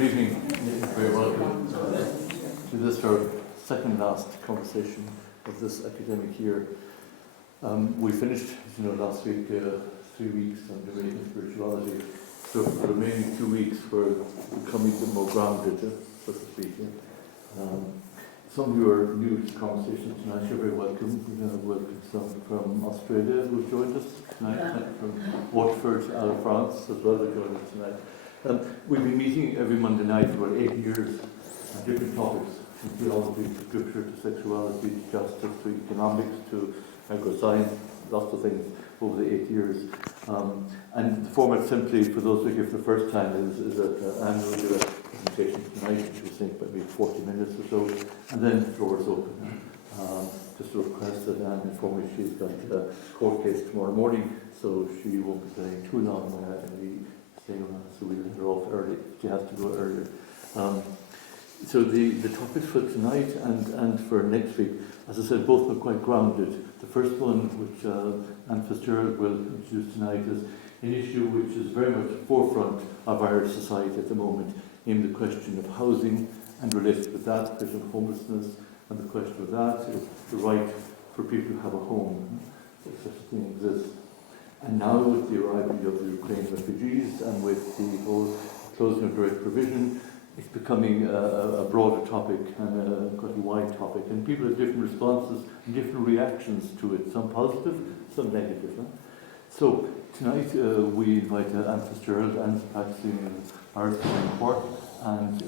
Good evening. You're very welcome to this, our second last conversation of this academic year. We finished, as you know, last week 3 weeks on debate and spirituality. So for the remaining 2 weeks, we're becoming a bit more grounded, so to speak. Some of you are new to the conversation tonight. You're very welcome. We're going to welcome some from Australia who have joined us tonight, from Watford, out of France as well, who joined us tonight. We've been meeting every Monday night for 8 years on different topics, from theology to scripture to sexuality to justice to economics to microscience, lots of things over the 8 years. And the format simply, for those who are here for the first time, is an annual presentation tonight, which we think might be 40 minutes or so, and then the floor is open. Just a request that Anne inform me she's got a court case tomorrow morning, so she won't be staying too long so we let her off early. She has to go earlier. So the topics for tonight and for next week, as I said, both are quite grounded. The first one, which Anne Fitzgerald will introduce tonight, is an issue which is very much forefront of our society at the moment, in the question of housing, and related with that, the question of homelessness, and the question of that is the right for people to have a home, if such a thing exists. And now, with the arrival of the Ukrainian refugees and with the whole closing of direct provision, it's becoming a broader topic and quite a wide topic. And people have different responses and different reactions to it, some positive, some negative. So tonight we invite Anne Fitzgerald. Anne's practicing in Irish Supreme Court and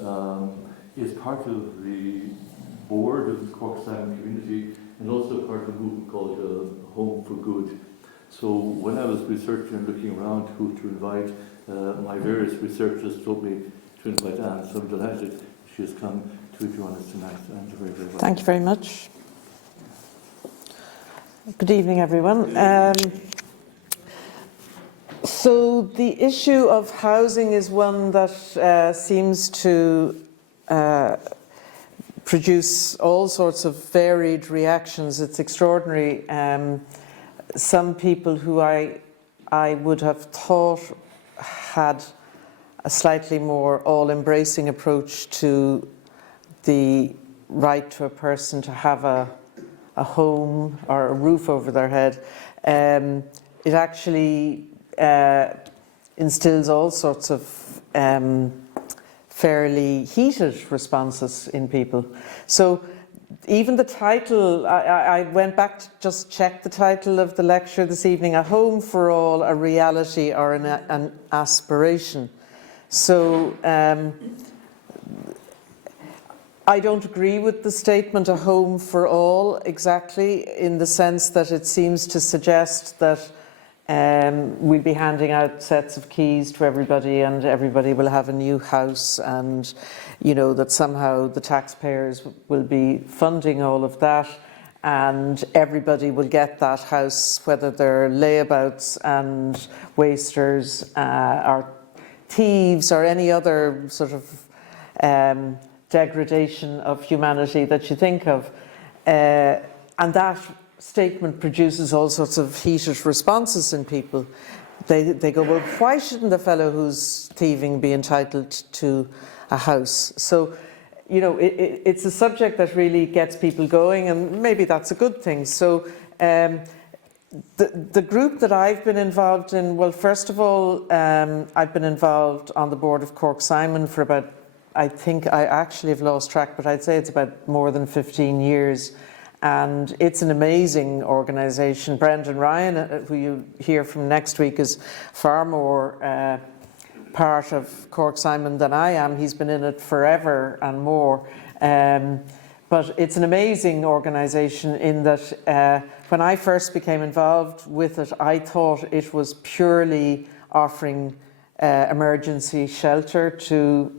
is part of the board of the Cork Simon community and also part of a movement called Home for Good. So when I was researching and looking around who to invite, my various researchers told me to invite Anne, so I'm delighted she has come to join us tonight. Anne, you're very, very welcome. Thank you very much. Good evening, everyone. So the issue of housing is one that seems to produce all sorts of varied reactions. It's extraordinary. Some people who I would have thought had a slightly more all-embracing approach to the right to a person to have a home or a roof over their head, it actually instills all sorts of fairly heated responses in people. So even the title, I went back to just check the title of the lecture this evening, A Home for All, a Reality or an Aspiration. So I don't agree with the statement, a home for all, exactly, in the sense that it seems to suggest that we'll be handing out sets of keys to everybody and everybody will have a new house, and you know that somehow the taxpayers will be funding all of that and everybody will get that house, whether they're layabouts and wasters or thieves or any other sort of degradation of humanity that you think of. And that statement produces all sorts of heated responses in people. They go, well, why shouldn't the fellow who's thieving be entitled to a house? So, you know, it's a subject that really gets people going, and maybe that's a good thing. So the group that I've been involved in, well, first of all, I've been involved on the board of Cork Simon for about, I think I actually have lost track, but I'd say it's about more than 15 years. And it's an amazing organisation. Brendan Ryan, who you hear from next week, is far more part of Cork Simon than I am. He's been in it forever and more. But it's an amazing organisation in that when I first became involved with it, I thought it was purely offering emergency shelter to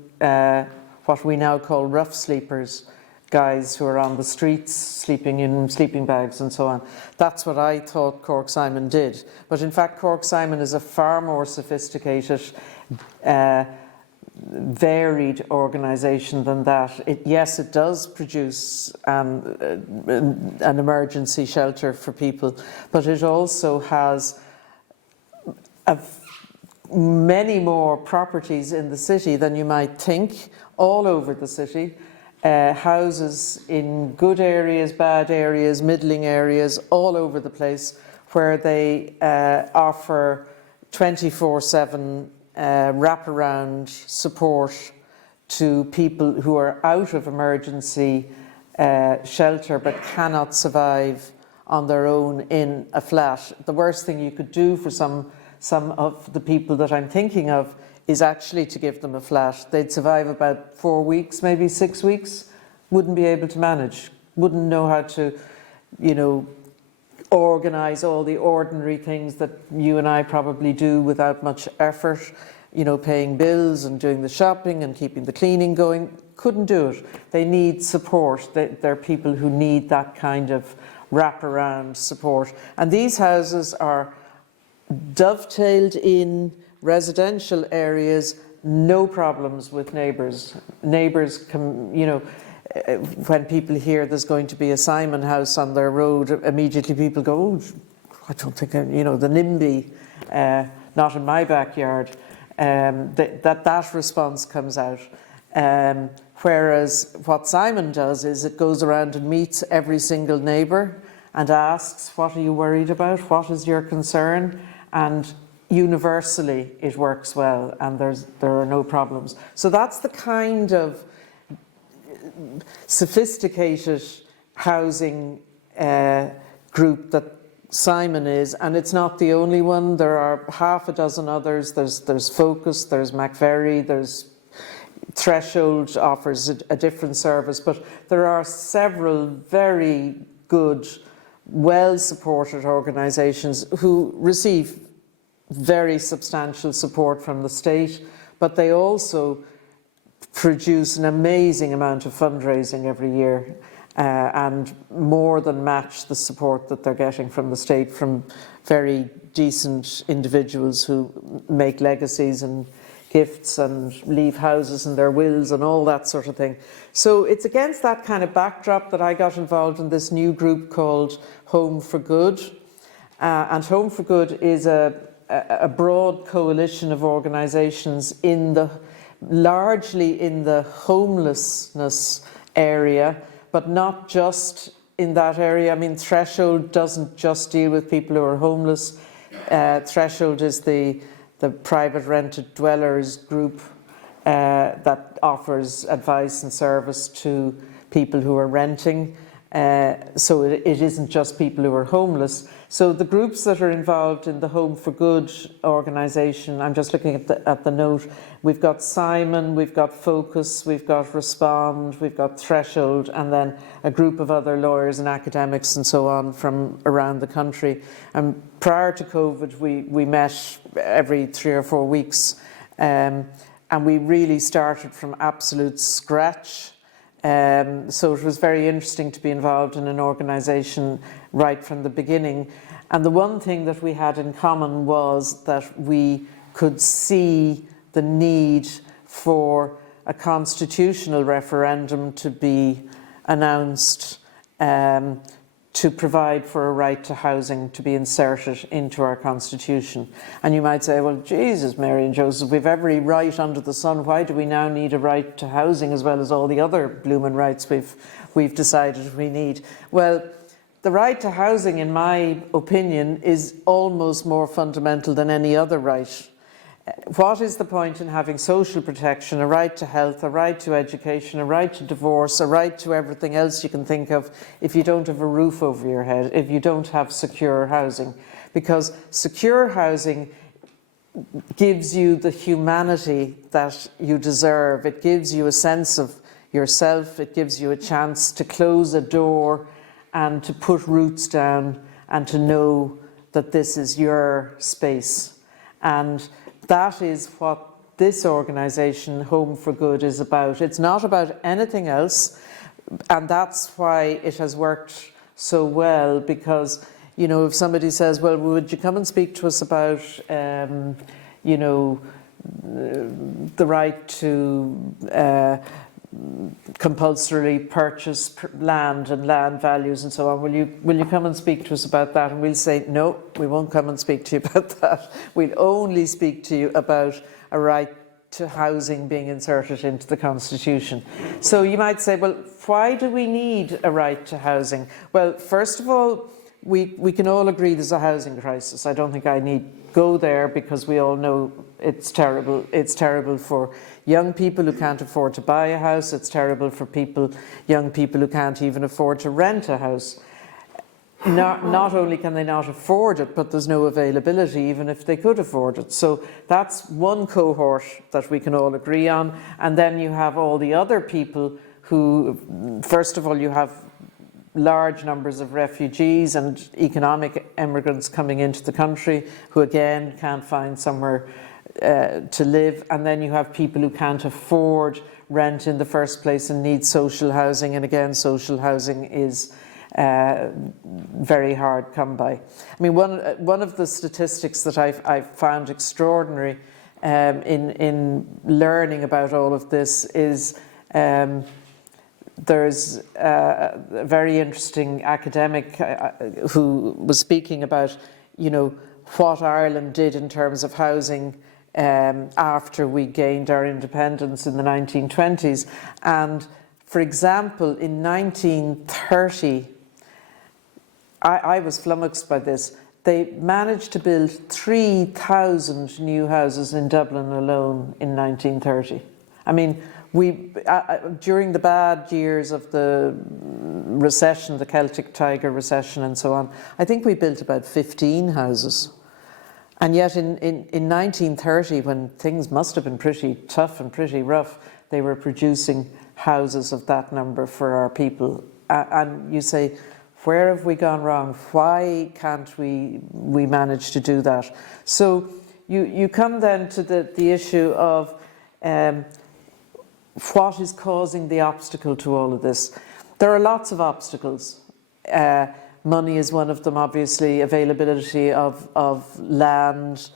what we now call rough sleepers, guys who are on the streets sleeping in sleeping bags and so on. That's what I thought Cork Simon did. But in fact, Cork Simon is a far more sophisticated, varied organisation than that. Yes, it does produce an emergency shelter for people, but it also has many more properties in the city than you might think, all over the city. Houses in good areas, bad areas, middling areas, all over the place, where they offer 24/7 wraparound support to people who are out of emergency shelter but cannot survive on their own in a flat. The worst thing you could do for some of the people that I'm thinking of is actually to give them a flat. They'd survive about 4 weeks, maybe 6 weeks, wouldn't be able to manage, wouldn't know how to, organise all the ordinary things that you and I probably do without much effort, paying bills and doing the shopping and keeping the cleaning going. Couldn't do it. They need support. They're people who need that kind of wraparound support. And these houses are dovetailed in residential areas, no problems with neighbours. Neighbours can, when people hear there's going to be a Simon house on their road, immediately people go, oh, I don't think, the NIMBY, not in my backyard. That response comes out. Whereas what Simon does is it goes around and meets every single neighbour and asks, what are you worried about? What is your concern? And universally it works well, and there are no problems. So that's the kind of sophisticated housing group that Simon is, and it's not the only one. There are half a dozen others. There's Focus, there's McVerry, there's Threshold offers a different service, but there are several very good, well-supported organisations who receive very substantial support from the state, but they also produce an amazing amount of fundraising every year and more than match the support that they're getting from the state from very decent individuals who make legacies and gifts and leave houses in their wills and all that sort of thing. So it's against that kind of backdrop that I got involved in this new group called Home for Good. And Home for Good is a broad coalition of organisations largely in the homelessness area, but not just in that area. I mean, Threshold doesn't just deal with people who are homeless. Threshold is the private rented dwellers group that offers advice and service to people who are renting. So it isn't just people who are homeless. So the groups that are involved in the Home for Good organisation, I'm just looking at the note, we've got Simon, we've got Focus, we've got Respond, we've got Threshold, and then a group of other lawyers and academics and so on from around the country. And prior to COVID, we met every 3 or 4 weeks, and we really started from absolute scratch. So it was very interesting to be involved in an organisation right from the beginning. And the one thing that we had in common was that we could see the need for a constitutional referendum to be announced to provide for a right to housing to be inserted into our constitution. And you might say, well, Jesus, Mary and Joseph, we've every right under the sun. Why do we now need a right to housing as well as all the other blooming rights we've decided we need? Well, the right to housing, in my opinion, is almost more fundamental than any other right. What is the point in having social protection, a right to health, a right to education, a right to divorce, a right to everything else you can think of if you don't have a roof over your head, if you don't have secure housing? Because secure housing gives you the humanity that you deserve. It gives you a sense of yourself. It gives you a chance to close a door and to put roots down and to know that this is your space. And that is what this organisation, Home for Good, is about. It's not about anything else, and that's why it has worked so well, because, if somebody says, well, would you come and speak to us about, the right to compulsorily purchase land and land values and so on. Will you come and speak to us about that? And we'll say, no, we won't come and speak to you about that. We'll only speak to you about a right to housing being inserted into the Constitution. So you might say, well, why do we need a right to housing? Well, first of all, we can all agree there's a housing crisis. I don't think I need go there, because we all know it's terrible. It's terrible for young people who can't afford to buy a house. It's terrible for young people who can't even afford to rent a house. Not only can they not afford it, but there's no availability even if they could afford it. So that's one cohort that we can all agree on. And then you have all the other people who, first of all, you have large numbers of refugees and economic immigrants coming into the country who again can't find somewhere to live. And then you have people who can't afford rent in the first place and need social housing. And again, social housing is very hard come by. I mean, one of the statistics that I've found extraordinary in learning about all of this is there's a very interesting academic who was speaking about, you know, what Ireland did in terms of housing after we gained our independence in the 1920s. And for example, in 1930, I was flummoxed by this. They managed to build 3,000 new houses in Dublin alone in 1930. I mean, during the bad years of the recession, the Celtic Tiger recession and so on, I think we built about 15 houses. And yet in 1930, when things must have been pretty tough and pretty rough, they were producing houses of that number for our people. And you say, where have we gone wrong? Why can't we manage to do that? So you come then to the issue of what is causing the obstacle to all of this. There are lots of obstacles. Money is one of them, obviously, availability of land,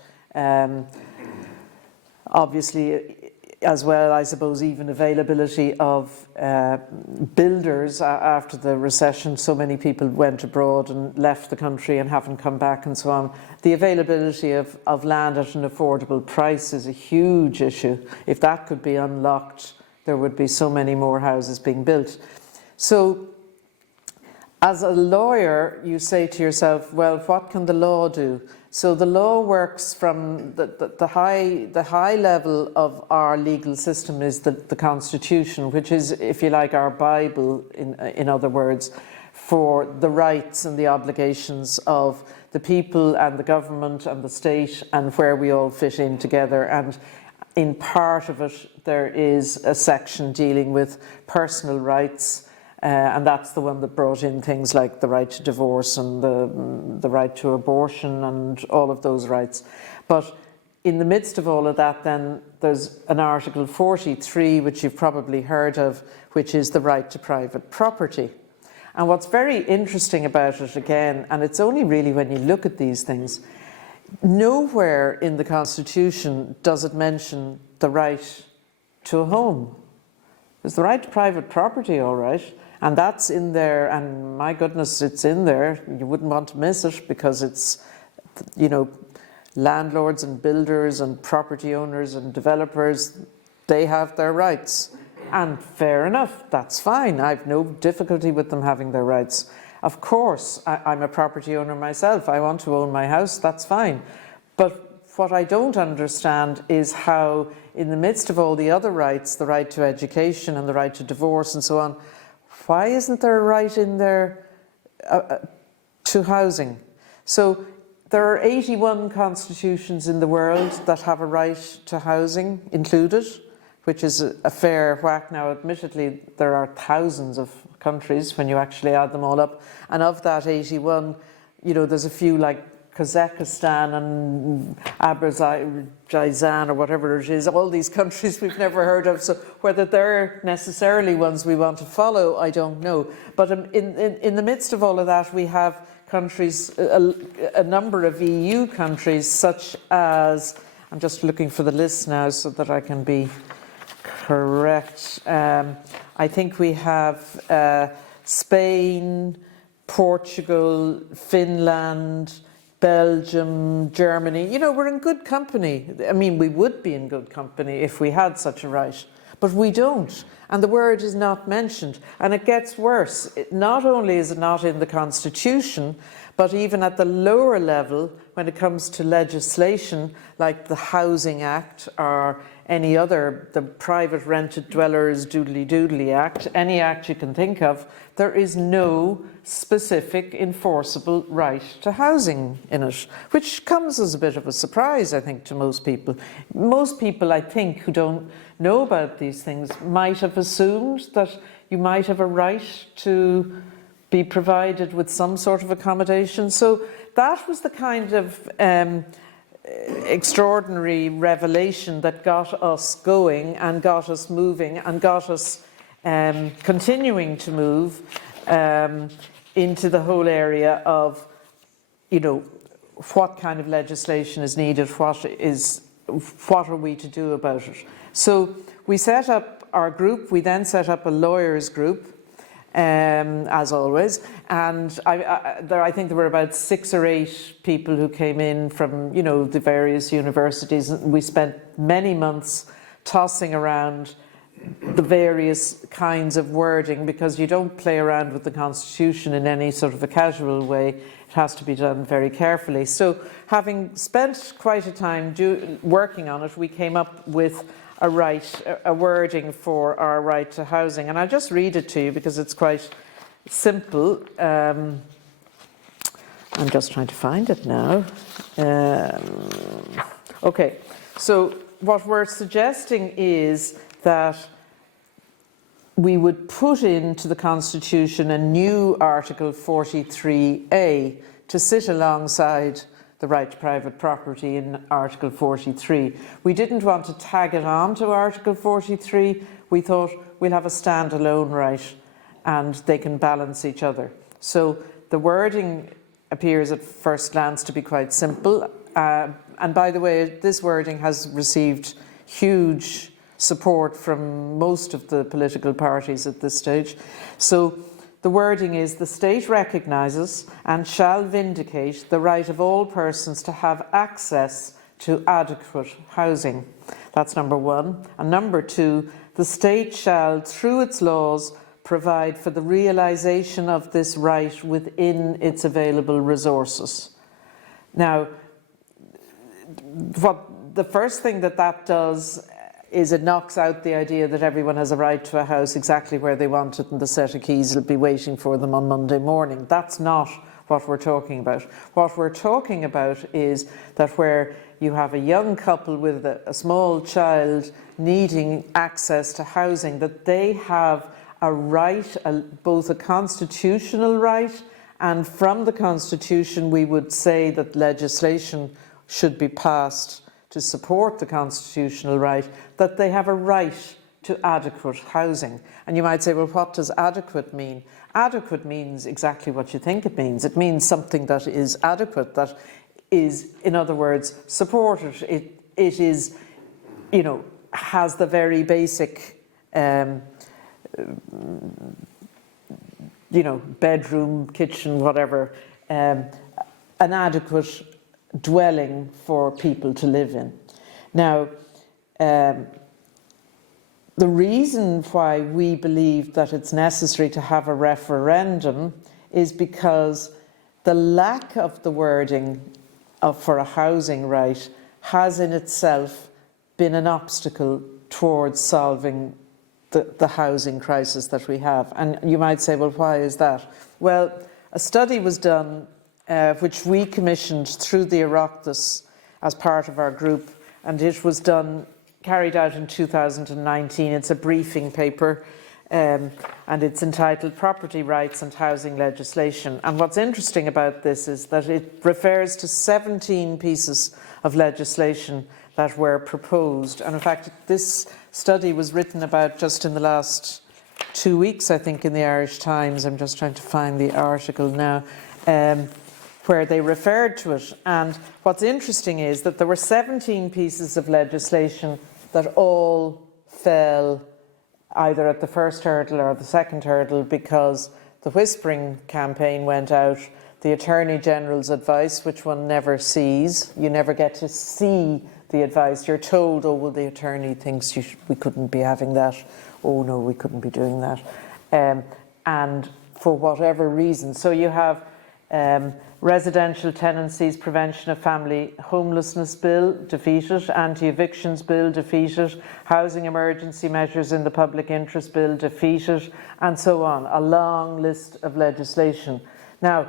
obviously, as well, I suppose, even availability of builders. After the recession, so many people went abroad and left the country and haven't come back and so on. The availability of land at an affordable price is a huge issue. If that could be unlocked, there would be so many more houses being built. So as a lawyer, you say to yourself, well, what can the law do? So the law works from the high level of our legal system is the Constitution, which is, if you like, our Bible, in other words, for the rights and the obligations of the people and the government and the state and where we all fit in together. And in part of it, there is a section dealing with personal rights, and that's the one that brought in things like the right to divorce and the right to abortion and all of those rights. But in the midst of all of that, then there's an Article 43, which you've probably heard of, which is the right to private property. And what's very interesting about it, again, and it's only really when you look at these things, nowhere in the Constitution does it mention the right to a home. There's the right to private property, all right, and that's in there, and my goodness, it's in there. You wouldn't want to miss it because it's, you know, landlords and builders and property owners and developers, they have their rights. And fair enough, that's fine. I've no difficulty with them having their rights. Of course, I'm a property owner myself. I want to own my house, that's fine. But what I don't understand is how, in the midst of all the other rights, the right to education and the right to divorce and so on, why isn't there a right in there to housing? So there are 81 constitutions in the world that have a right to housing included, which is a fair whack. Now, admittedly, there are thousands of countries when you actually add them all up. And of that 81, you know, there's a few like Kazakhstan and Azerbaijan or whatever it is, all these countries we've never heard of. So whether they're necessarily ones we want to follow, I don't know. But in the midst of all of that, we have countries, a number of EU countries, such as, I'm just looking for the list now so that I can be correct. I think we have Spain, Portugal, Finland, Belgium, Germany. You know, we're in good company. I mean, we would be in good company if we had such a right, but we don't. And the word is not mentioned. And it gets worse. Not only is it not in the Constitution, but even at the lower level, when it comes to legislation like the Housing Act or any other, the Private Rented Dwellers Doodly Act, any act you can think of, there is no specific enforceable right to housing in it, which comes as a bit of a surprise, I think, to most people. Most people, I think, who don't know about these things might have assumed that you might have a right to be provided with some sort of accommodation. So that was the kind of extraordinary revelation that got us going and got us moving and got us continuing to move into the whole area of, you know, what kind of legislation is needed, what are we to do about it. So we set up our group. We then set up a lawyers group, as always, and I think there were about 6 or 8 people who came in from, you know, the various universities. We spent many months tossing around the various kinds of wording, because you don't play around with the Constitution in any sort of a casual way. It has to be done very carefully. So having spent quite a time working on it, we came up with a wording for our right to housing. And I'll just read it to you because it's quite simple. I'm just trying to find it now. Okay, so what we're suggesting is that we would put into the Constitution a new Article 43A to sit alongside the right to private property in Article 43. We didn't want to tag it on to Article 43. We thought we'll have a standalone right and they can balance each other. So the wording appears at first glance to be quite simple. And by the way, this wording has received huge support from most of the political parties at this stage. So the wording is: the state recognises and shall vindicate the right of all persons to have access to adequate housing. That's number 1. And number 2, the state shall, through its laws, provide for the realisation of this right within its available resources. Now, what the first thing that does is it knocks out the idea that everyone has a right to a house exactly where they want it and the set of keys will be waiting for them on Monday morning. That's not what we're talking about. What we're talking about is that where you have a young couple with a small child needing access to housing, that they have a right, both a constitutional right, and from the Constitution we would say that legislation should be passed to support the constitutional right, that they have a right to adequate housing. And you might say, well, what does adequate mean? Adequate means exactly what you think it means. It means something that is adequate, that is, in other words, supported. It is, you know, has the very basic, you know, bedroom, kitchen, whatever, an adequate dwelling for people to live in. Now, the reason why we believe that it's necessary to have a referendum is because the lack of the wording for a housing right has in itself been an obstacle towards solving the housing crisis that we have. And you might say, well, why is that? Well, a study was done which we commissioned through the Oireachtas as part of our group, and it was carried out in 2019. It's a briefing paper, and it's entitled Property Rights and Housing Legislation. And what's interesting about this is that it refers to 17 pieces of legislation that were proposed. And in fact, this study was written about just in the last 2 weeks, I think, in the Irish Times. I'm just trying to find the article now. Where they referred to it. And what's interesting is that there were 17 pieces of legislation that all fell either at the first hurdle or the second hurdle because the whispering campaign went out, the Attorney General's advice, which one never sees. You never get to see the advice. You're told, oh, well, the attorney thinks we couldn't be having that. Oh, no, we couldn't be doing that. And for whatever reason. So you have Residential Tenancies Prevention of Family Homelessness Bill defeated, Anti-Evictions Bill defeated, Housing Emergency Measures in the Public Interest Bill defeated, and so on. A long list of legislation. Now,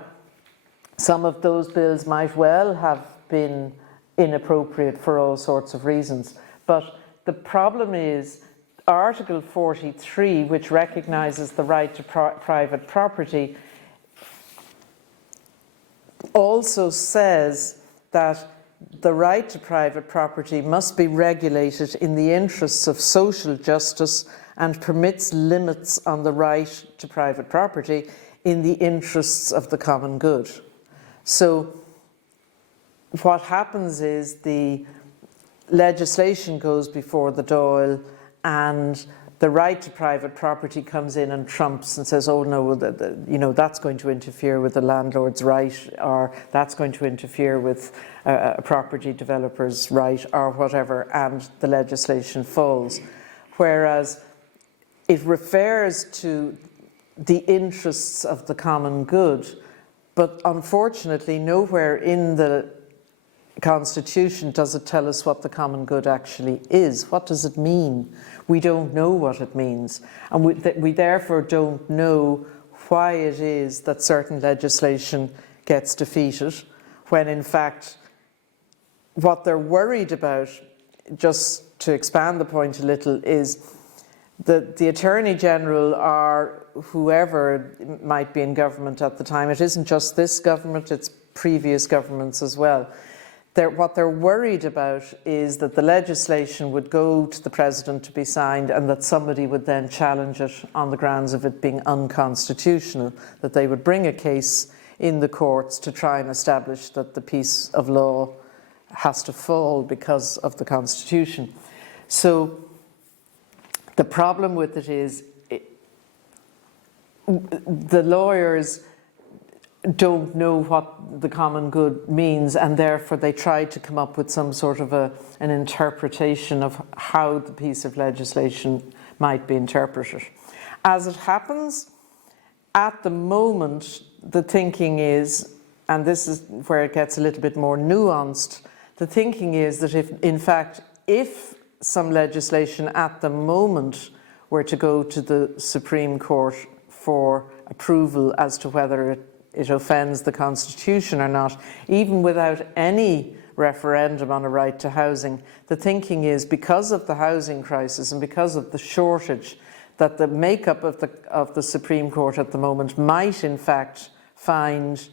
some of those bills might well have been inappropriate for all sorts of reasons, but the problem is Article 43, which recognises the right to private property, also says that the right to private property must be regulated in the interests of social justice and permits limits on the right to private property in the interests of the common good. So what happens is the legislation goes before the Dáil and the right to private property comes in and trumps and says, oh no, that's going to interfere with the landlord's right, or that's going to interfere with a property developer's right, or whatever, and the legislation falls. Whereas it refers to the interests of the common good, but unfortunately nowhere in the Constitution does it tell us what the common good actually is. What does it mean? We don't know what it means, and we therefore don't know why it is that certain legislation gets defeated, when in fact what they're worried about, just to expand the point a little, is that the Attorney General or whoever might be in government at the time, it isn't just this government, it's previous governments as well. What they're worried about is that the legislation would go to the President to be signed and that somebody would then challenge it on the grounds of it being unconstitutional, that they would bring a case in the courts to try and establish that the piece of law has to fall because of the Constitution. So the problem with it is the lawyers don't know what the common good means, and therefore they try to come up with some sort of an interpretation of how the piece of legislation might be interpreted. As it happens, at the moment, the thinking is, and this is where it gets a little bit more nuanced, the thinking is that if some legislation at the moment were to go to the Supreme Court for approval as to whether it offends the Constitution or not, even without any referendum on a right to housing, the thinking is, because of the housing crisis and because of the shortage, that the makeup of the Supreme Court at the moment might in fact find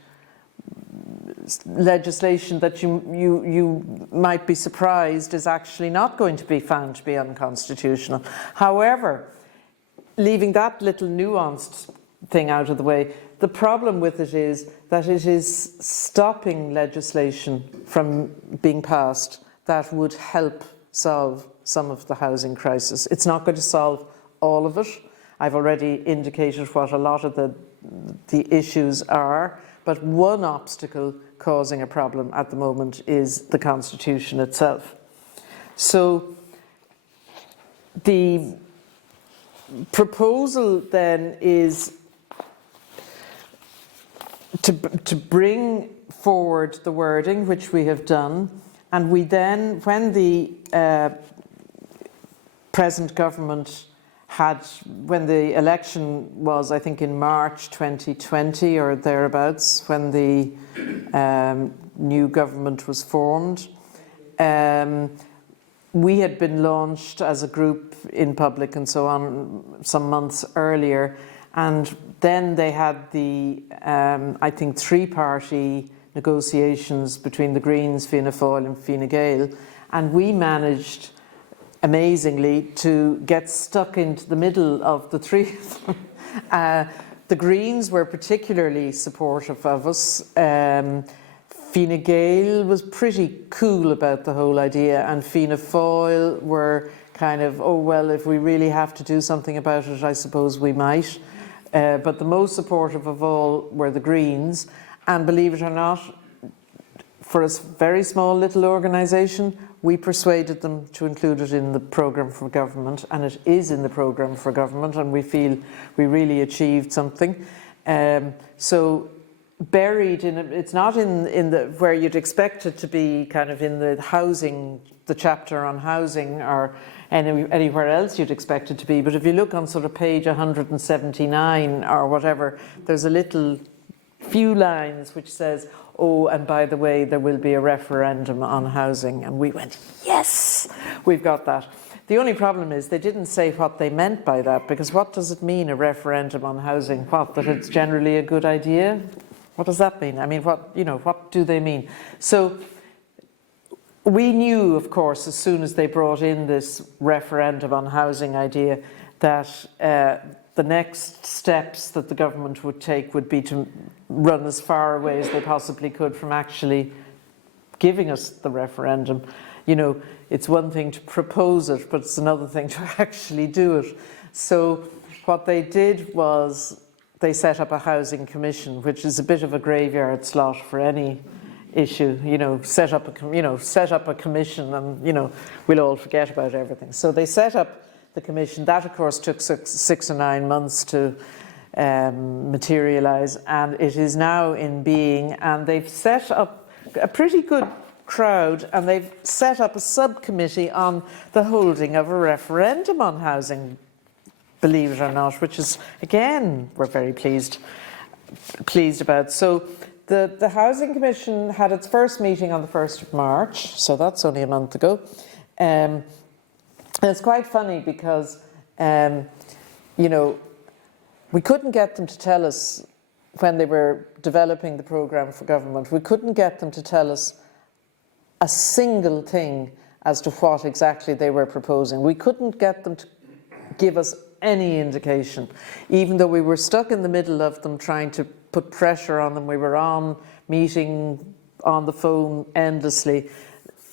legislation that you might be surprised is actually not going to be found to be unconstitutional. However, leaving that little nuanced thing out of the way, the problem with it is that it is stopping legislation from being passed that would help solve some of the housing crisis. It's not going to solve all of it. I've already indicated what a lot of the issues are, but one obstacle causing a problem at the moment is the Constitution itself. So the proposal then is to bring forward the wording, which we have done, and we then, when the present government when the election was, I think, in March 2020 or thereabouts, when the new government was formed, we had been launched as a group in public and so on some months earlier, and then they had the, I think, three-party negotiations between the Greens, Fianna Fáil and Fine Gael, and we managed, amazingly, to get stuck into the middle of the three of them. The Greens were particularly supportive of us. Fine Gael was pretty cool about the whole idea, and Fianna Fáil were kind of, oh, well, if we really have to do something about it, I suppose we might. But the most supportive of all were the Greens. And believe it or not, for a very small little organisation, we persuaded them to include it in the programme for government, and it is in the programme for government, and we feel we really achieved something. So buried in it, it's not in the where you'd expect it to be, kind of in the housing, the chapter on housing, or anywhere else you'd expect it to be. But if you look on sort of page 179 or whatever, there's a little few lines which says, oh, and by the way, there will be a referendum on housing. And we went, yes, we've got that. The only problem is they didn't say what they meant by that, because what does it mean, a referendum on housing? What, that it's generally a good idea? What does that mean? I mean, what do they mean? So we knew, of course, as soon as they brought in this referendum on housing idea, that the next steps that the government would take would be to run as far away as they possibly could from actually giving us the referendum. You know, it's one thing to propose it, but it's another thing to actually do it. So what they did was they set up a housing commission, which is a bit of a graveyard slot for any issue. You know, set up a commission, and we'll all forget about everything. So they set up the commission. That, of course, took 6 or 9 months to materialise, and it is now in being. And they've set up a pretty good crowd, and they've set up a subcommittee on the holding of a referendum on housing, believe it or not, which is, again, we're very pleased about. So the Housing Commission had its first meeting on the 1st of March, so that's only a month ago. And it's quite funny because, we couldn't get them to tell us when they were developing the programme for government, we couldn't get them to tell us a single thing as to what exactly they were proposing. We couldn't get them to give us any indication, even though we were stuck in the middle of them trying to put pressure on them. We were on meeting on the phone endlessly.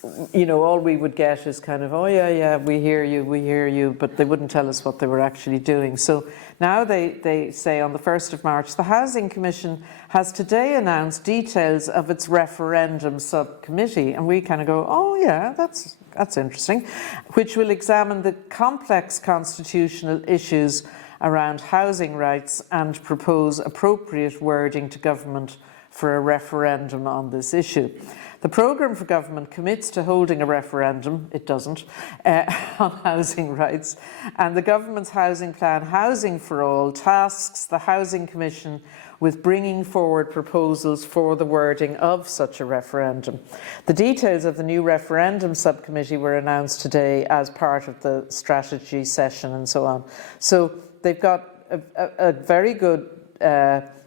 All we would get is kind of, oh yeah, we hear you, but they wouldn't tell us what they were actually doing. So now they say on the 1st of March, the Housing Commission has today announced details of its referendum subcommittee. And we kind of go, oh yeah, that's interesting, which will examine the complex constitutional issues around housing rights and propose appropriate wording to government for a referendum on this issue. The programme for government commits to holding a referendum, it doesn't, on housing rights, and the government's housing plan, Housing for All, tasks the Housing Commission with bringing forward proposals for the wording of such a referendum. The details of the new referendum subcommittee were announced today as part of the strategy session and so on. So they've got a very good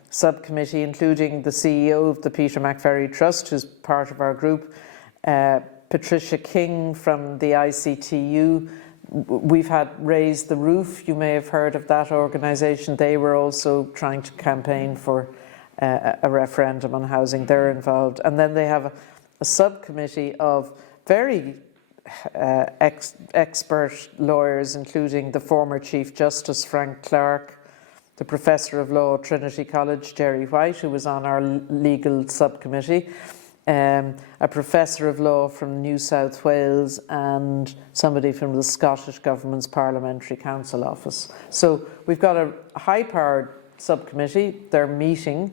subcommittee, including the CEO of the Peter McVerry Trust, who's part of our group, Patricia King from the ICTU. We've had Raise the Roof, you may have heard of that organisation. They were also trying to campaign for a referendum on housing. They're involved. And then they have a subcommittee of very expert lawyers, including the former Chief Justice Frank Clark, the Professor of Law at Trinity College, Jerry White, who was on our legal subcommittee, a Professor of Law from New South Wales, and somebody from the Scottish Government's Parliamentary Council Office. So we've got a high-powered subcommittee. They're meeting.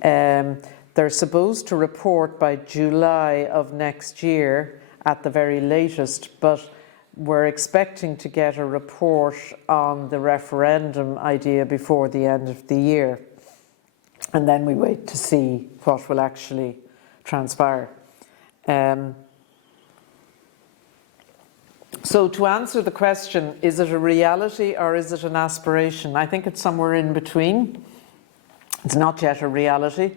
They're supposed to report by July of next year at the very latest, but we're expecting to get a report on the referendum idea before the end of the year. And then we wait to see what will actually transpire. So to answer the question, is it a reality or is it an aspiration? I think it's somewhere in between. It's not yet a reality.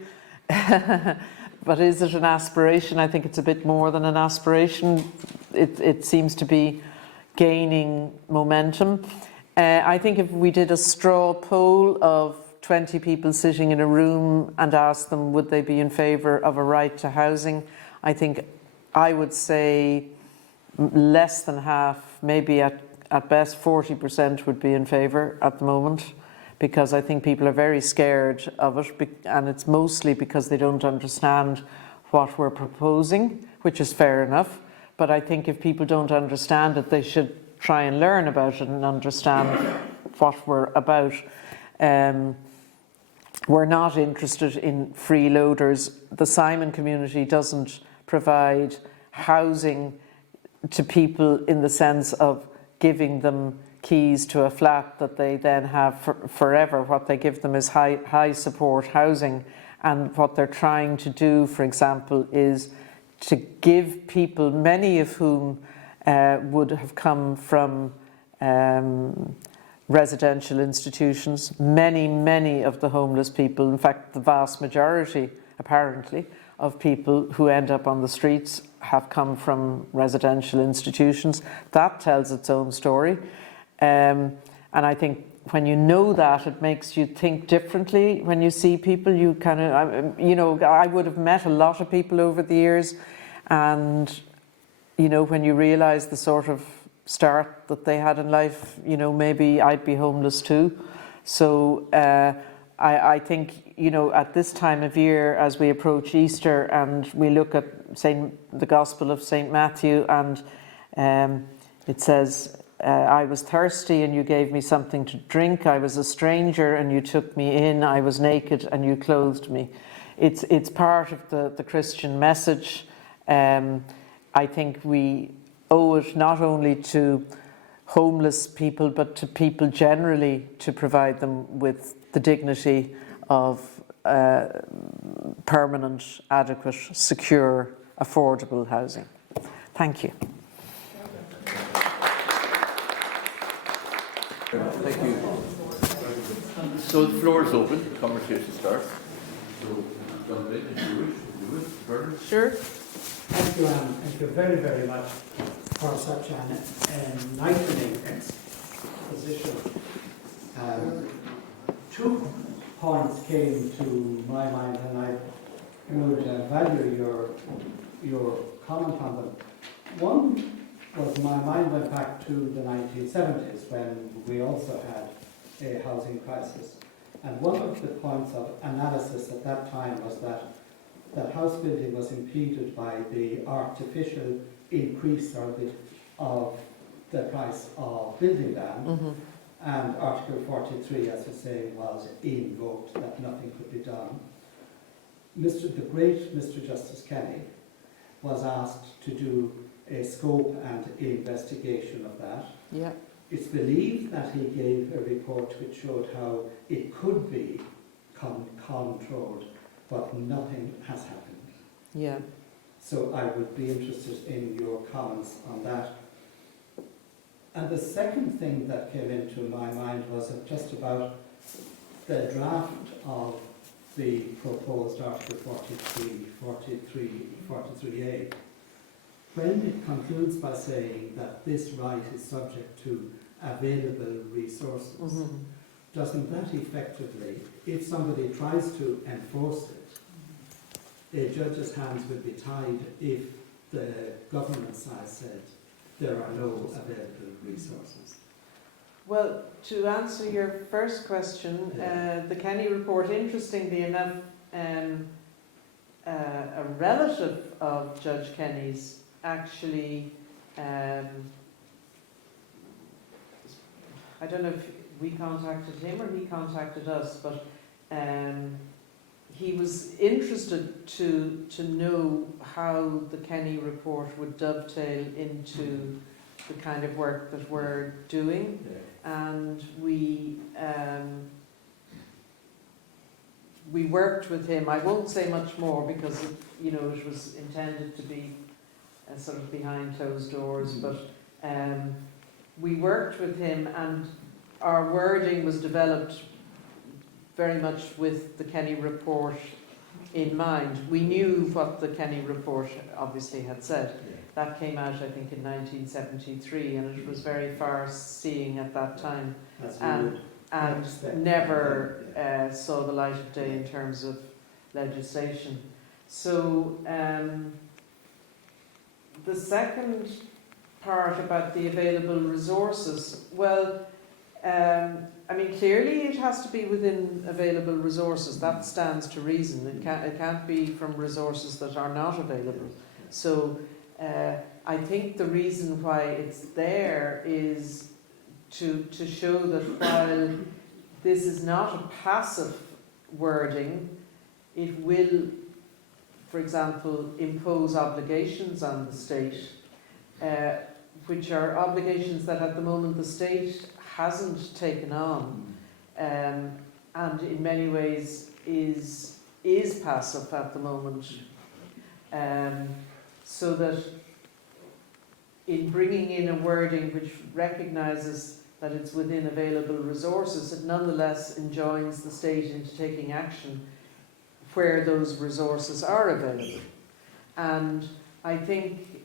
But is it an aspiration? I think it's a bit more than an aspiration. It seems to be gaining momentum. I think if we did a straw poll of 20 people sitting in a room and asked them would they be in favour of a right to housing, I think I would say less than half, maybe at best 40% would be in favour at the moment, because I think people are very scared of it, and it's mostly because they don't understand what we're proposing, which is fair enough. But I think if people don't understand it, they should try and learn about it and understand what we're about. We're not interested in freeloaders. The Simon community doesn't provide housing to people in the sense of giving them keys to a flat that they then have forever. What they give them is high support housing, and what they're trying to do, for example, is to give people, many of whom would have come from residential institutions, many of the homeless people, in fact the vast majority apparently of people who end up on the streets have come from residential institutions. That tells its own story. And I think when you know that, it makes you think differently. When you see people, you kind of, you know, I would have met a lot of people over the years, and, you know, when you realise the sort of start that they had in life, you know, maybe I'd be homeless too. So I think, you know, at this time of year, as we approach Easter and we look at the Gospel of St. Matthew, and it says, I was thirsty and you gave me something to drink. I was a stranger and you took me in. I was naked and you clothed me. It's part of the Christian message. I think we owe it not only to homeless people, but to people generally, to provide them with the dignity of permanent, adequate, secure, affordable housing. Thank you. Thank you. So the floor is open. The conversation starts. So, jump in if you wish. Do it. Bernard? Sure. Thank you, Anne. Thank you very, very much for such an enlightening exposition. Two points came to my mind, and I would value your comment on them. One was, my mind went back to the 1970s, when we also had a housing crisis. And one of the points of analysis at that time was that house building was impeded by the artificial increase of the price of building land. Mm-hmm. And Article 43, as you say, was invoked, that nothing could be done. The great Mr. Justice Kenny was asked to do a scope and investigation of that. Yeah. It's believed that he gave a report which showed how it could be controlled, but nothing has happened. Yeah. So I would be interested in your comments on that. And the second thing that came into my mind was just about the draft of the proposed Article 43A, when it concludes by saying that this right is subject to available resources. Mm-hmm. Doesn't that effectively, if somebody tries to enforce it, a judge's hands would be tied if the government side said there are no available resources? Well, to answer your first question, the Kenny report, interestingly enough, a relative of Judge Kenny's actually, I don't know if we contacted him or he contacted us, but he was interested to know how the Kenny report would dovetail into the kind of work that we're doing. And we worked with him. I won't say much more because it was intended to be sort of behind closed doors, but we worked with him, and our wording was developed very much with the Kenny report in mind. We knew what the Kenny report obviously had said. That came out, I think, in 1973, and it was very far-seeing at that time, and never saw the light of day in terms of legislation. So the second part about the available resources, well, I mean, clearly it has to be within available resources. That stands to reason. It can't be from resources that are not available. So I think the reason why it's there is to show that while this is not a passive wording, it will, for example, impose obligations on the state, which are obligations that at the moment the state hasn't taken on, and in many ways is passive at the moment. So that in bringing in a wording which recognises that it's within available resources, it nonetheless enjoins the state into taking action where those resources are available. And I think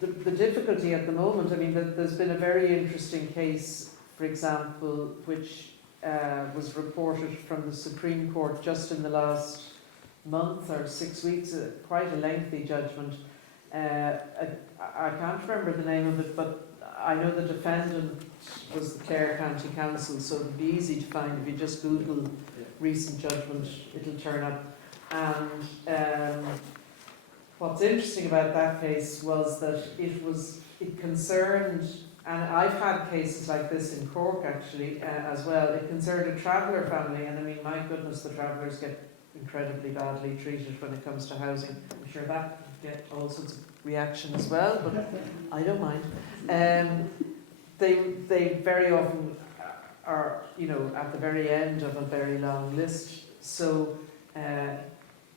the difficulty at the moment, I mean, there's been a very interesting case, for example, which was reported from the Supreme Court just in the last month or 6 weeks, quite a lengthy judgment. I can't remember the name of it, but I know the defendant was the Clare County Council, so it would be easy to find. If you just Google recent judgment, it'll turn up. And what's interesting about that case was that it concerned, and I've had cases like this in Cork actually as well, it concerned a traveller family, and I mean, my goodness, the travellers get incredibly badly treated when it comes to housing. I'm sure that get all sorts of reaction as well, but I don't mind. They very often are, you know, at the very end of a very long list. So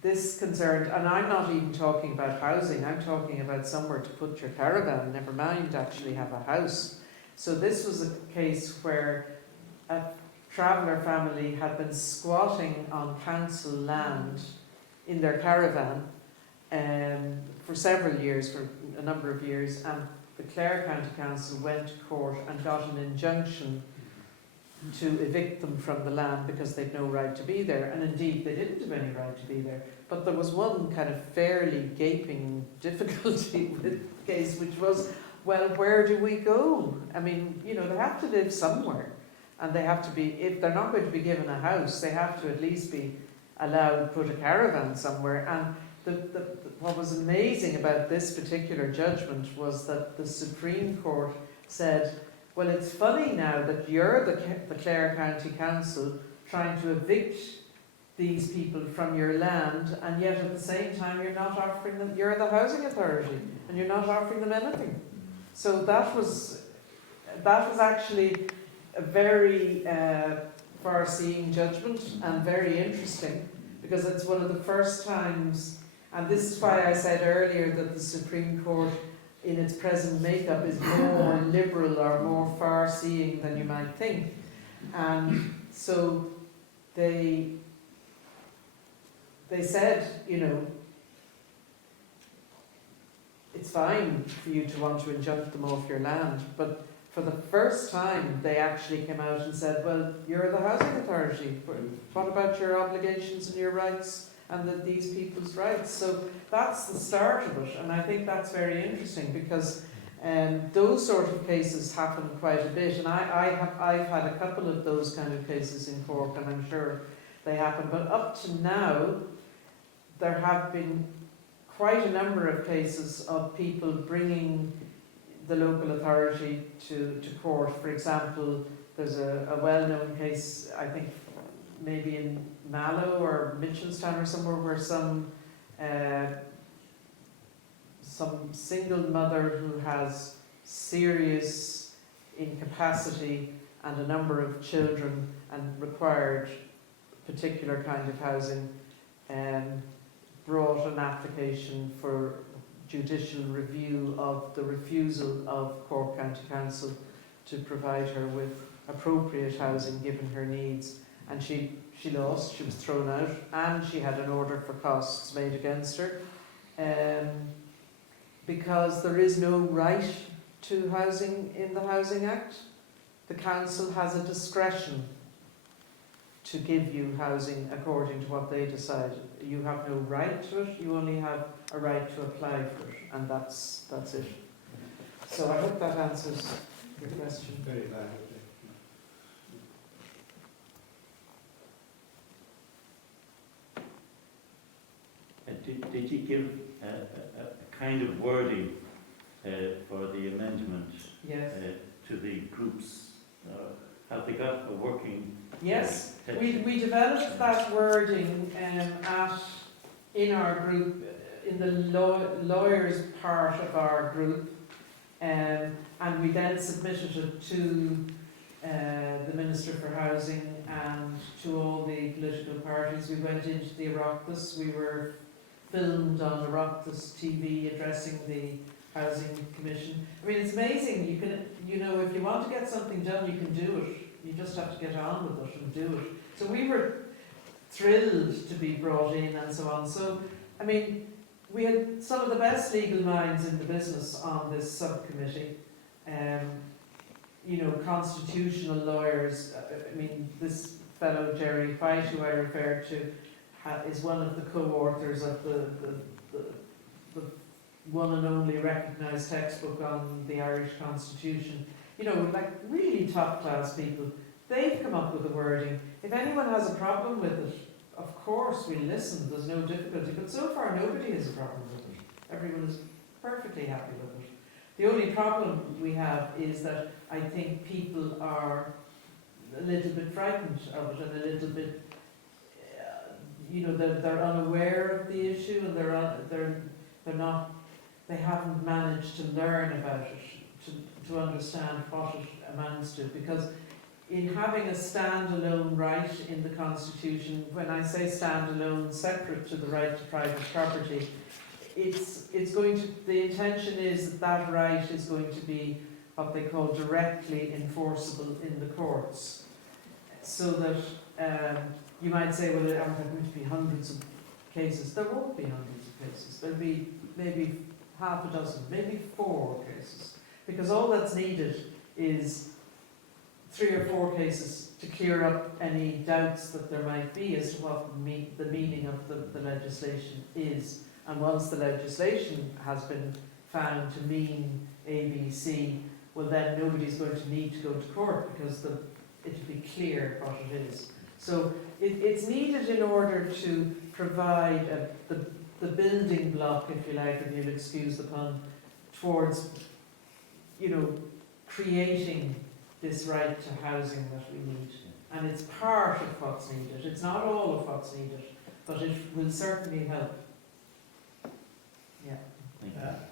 this concerned, and I'm not even talking about housing, I'm talking about somewhere to put your caravan, never mind actually have a house. So this was a case where a traveller family had been squatting on council land in their caravan for several years, for a number of years, and the Clare County Council went to court and got an injunction to evict them from the land because they'd no right to be there, and indeed they didn't have any right to be there. But there was one kind of fairly gaping difficulty with the case, which was, well, where do we go? I mean, you know, they have to live somewhere, and they have to be, if they're not going to be given a house, they have to at least be allowed to put a caravan somewhere. And what was amazing about this particular judgment was that the Supreme Court said, well, it's funny now that you're the Clare County Council trying to evict these people from your land, and yet at the same time you're not offering them, you're the housing authority, and you're not offering them anything. So that was actually a very far-seeing judgment and very interesting, because it's one of the first times, and this is why I said earlier that the Supreme Court in its present makeup is more liberal or more far-seeing than you might think. And so they said, you know, it's fine for you to want to injunct them off your land, but for the first time they actually came out and said, well, you're the housing authority, what about your obligations and your rights and these people's rights? So that's the start of it, and I think that's very interesting, because those sort of cases happen quite a bit, and I've had a couple of those kind of cases in Cork, and I'm sure they happen, but up to now there have been quite a number of cases of people bringing the local authority to court. For example, there's a well-known case, I think maybe in Mallow or Mitchelstown or somewhere, where some single mother who has serious incapacity and a number of children and required particular kind of housing, brought an application for judicial review of the refusal of Cork County Council to provide her with appropriate housing given her needs. And she lost, she was thrown out, and she had an order for costs made against her, because there is no right to housing in the Housing Act. The council has a discretion to give you housing according to what they decide. You have no right to it, you only have a right to apply for it, and that's it. So I hope that answers your question. Very valid. Did you give a kind of wording for the amendment Yes. to the groups? Have they got a working Yes, text? we developed that wording in our group, in the lawyers part of our group, and we then submitted it to the Minister for Housing and to all the political parties. We went into the Oireachtas, we were filmed on Oireachtas TV addressing the Housing Commission. I mean, it's amazing, you can, if you want to get something done, you can do it. You just have to get on with it and do it. So we were thrilled to be brought in and so on. So, I mean, we had some of the best legal minds in the business on this subcommittee. Constitutional lawyers. I mean, this fellow Jerry White, who I referred to, is one of the co-authors of the one and only recognised textbook on the Irish Constitution. Really top-class people. They've come up with the wording. If anyone has a problem with it, of course we'll listen, there's no difficulty. But so far nobody has a problem with it. Everyone is perfectly happy with it. The only problem we have is that I think people are a little bit frightened of it and a little bit, they're unaware of the issue and they haven't managed to learn about it, to understand what it amounts to. Because in having a standalone right in the Constitution, when I say standalone, separate to the right to private property, it's going to, the intention is that right is going to be what they call directly enforceable in the courts. So that you might say, well, there are going to be hundreds of cases. There won't be hundreds of cases. There'll be maybe half a dozen, maybe 4 cases. Because all that's needed is 3 or 4 cases to clear up any doubts that there might be as to what the meaning of the legislation is. And once the legislation has been found to mean A, B, C, well then nobody's going to need to go to court because it'll be clear what it is. So it's needed in order to provide the building block, if you like, if you'll excuse the pun, towards, creating this right to housing that we need. And it's part of what's needed. It's not all of what's needed, but it will certainly help. Yeah.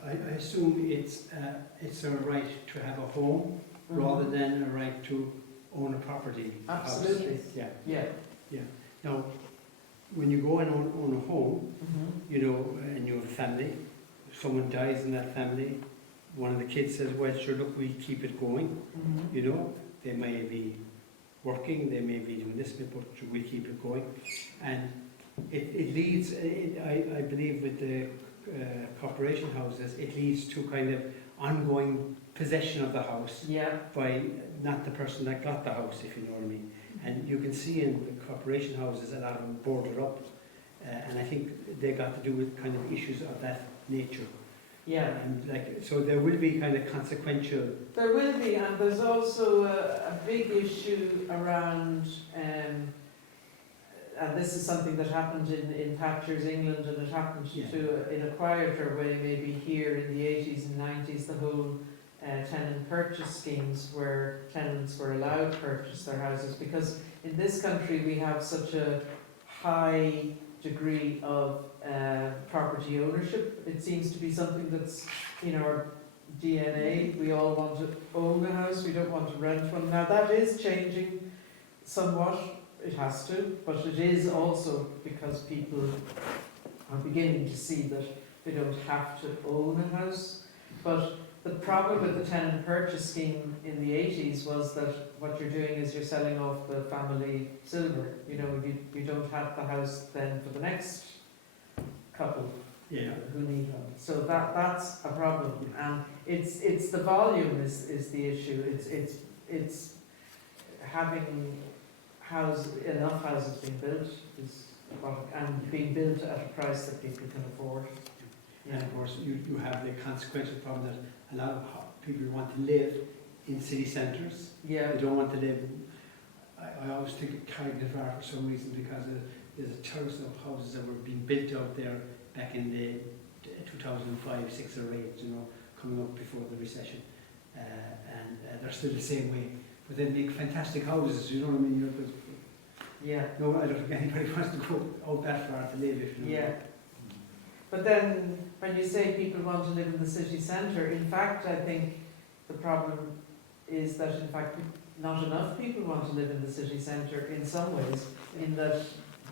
I assume it's a right to have a home rather than a right to own a property. Absolutely. House. Yeah. Now, when you go and own a home, and you have a family, someone dies in that family, one of the kids says, well, sure, look, we'll keep it going. They may be working, they may be doing this, but we'll keep it going. And it leads, I believe, with the corporation houses, it leads to kind of ongoing possession of the house by not the person that got the house, if you know what I mean. And you can see in the corporation houses a lot of them boarded up, and I think they got to do with kind of issues of that nature. Yeah. And so there will be kind of consequential. There will be, and there's also a big issue around, and this is something that happened in Thatcher's England, and it happened in a quieter way maybe here in the 80s and 90s, the whole tenant purchase schemes where tenants were allowed to purchase their houses, because in this country we have such a high degree of property ownership. It seems to be something that's in our DNA. We all want to own a house, we don't want to rent one. Now that is changing somewhat, it has to, but it is also because people are beginning to see that they don't have to own a house. But the problem with the tenant purchase scheme in the 80s was that what you're doing is you're selling off the family silver. You don't have the house then for the next couple who need one. So that's a problem, and it's the volume is the issue. It's having enough houses being built and being built at a price that people can afford. And of course, you have the consequential problem that a lot of people want to live in city centres. Yeah. They don't want to live. I always think of Carrickford for some reason because there's a terrace of houses that were being built out there back in the 2005, 6 or 8, you know, coming up before the recession, and they're still the same way. But they make fantastic houses, you know what I mean? Yeah. No, I don't think anybody wants to go out that far to live, if you know. Yeah. But then, when you say people want to live in the city centre, in fact, I think the problem is that, in fact, not enough people want to live in the city centre in some ways, in that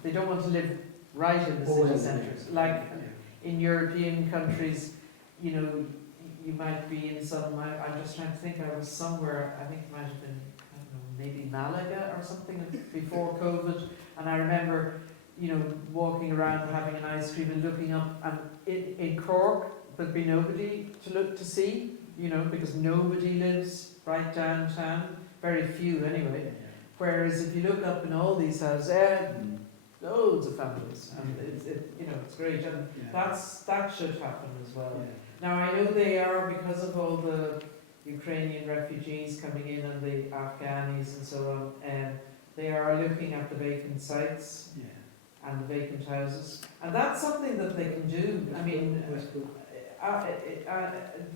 they don't want to live right in the city centres. Like in European countries, you know, you might be in some, I'm just trying to think, I was somewhere, I think it might have been, I don't know, maybe Malaga or something before COVID, and I remember, you know, walking around having an ice cream and looking up, and in Cork there'd be nobody to look to see, you know, because nobody lives right downtown, very few anyway. Whereas if you look up in all these houses, loads of families, and you know, it's great, and that should happen as well. Now I know they are, because of all the Ukrainian refugees coming in and the Afghanis and so on, they are looking at the vacant sites and the vacant houses, and that's something that they can do. I mean,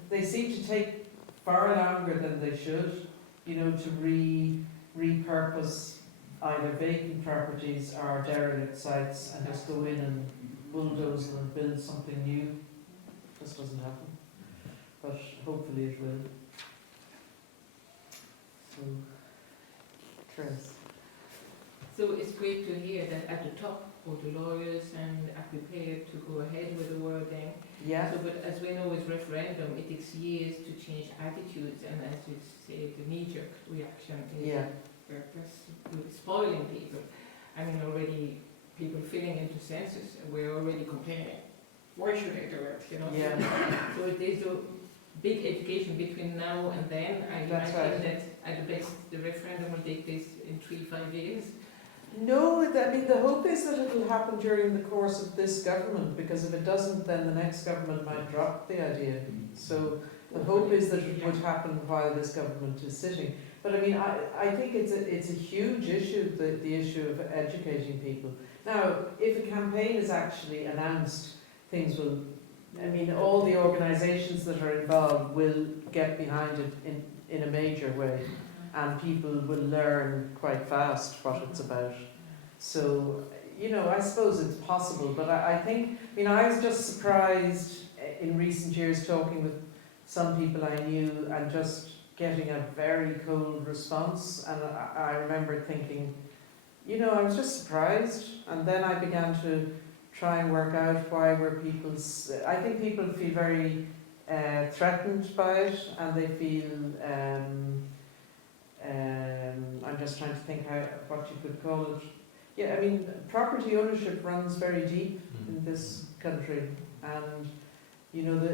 they seem to take far longer than they should, you know, to repurpose either vacant properties or derelict sites and just go in and bulldoze them and build something new. This doesn't happen, but hopefully it will. So, Chris. So it's great to hear that at the top, all the lawyers and are prepared to go ahead with the wording. Yeah. So, but as we know with referendum, it takes years to change attitudes, and as you say, the knee-jerk reaction is just spoiling people. I mean, already people filling into census, we're already complaining. Why should I do it? You know. Yeah. So there's a big education between now and then. I That's imagine right. that at the best the referendum will take place in 3-5 years. No, I mean, the hope is that it will happen during the course of this government, because if it doesn't, then the next government might drop the idea. So the hope is that it would happen while this government is sitting. But I mean, I think it's a huge issue, the issue of educating people. Now, if a campaign is actually announced, things will, I mean, all the organisations that are involved will get behind it in a major way, and people will learn quite fast what it's about. So, you know, I suppose it's possible, but I think, I mean, I was just surprised in recent years talking with some people I knew and just getting a very cold response, and I remember thinking, you know, I was just surprised, and then I began to try and work out why were people's, I think people feel very threatened by it, and they feel, I'm just trying to think what you could call it. Yeah, I mean, property ownership runs very deep in this country, and you know,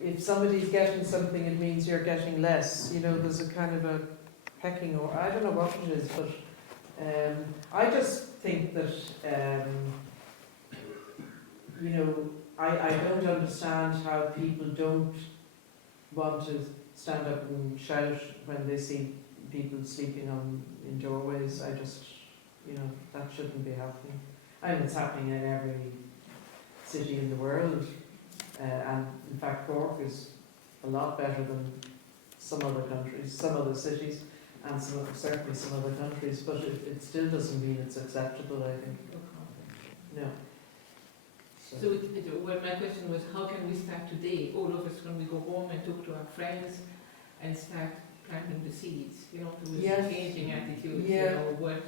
if somebody's getting something, it means you're getting less. You know, there's a kind of a pecking order. I don't know what it is, but I just think that you know, I don't understand how people don't want to stand up and shout when they see people sleeping in doorways. I just, you know, that shouldn't be happening. I mean, it's happening in every city in the world, and in fact Cork is a lot better than some other countries, some other cities, and certainly some other countries, but it still doesn't mean it's acceptable, I think. No. So well, my question was, how can we start today, all of us, when we go home and talk to our friends and start planting the seeds, you know, towards changing attitudes, you know, what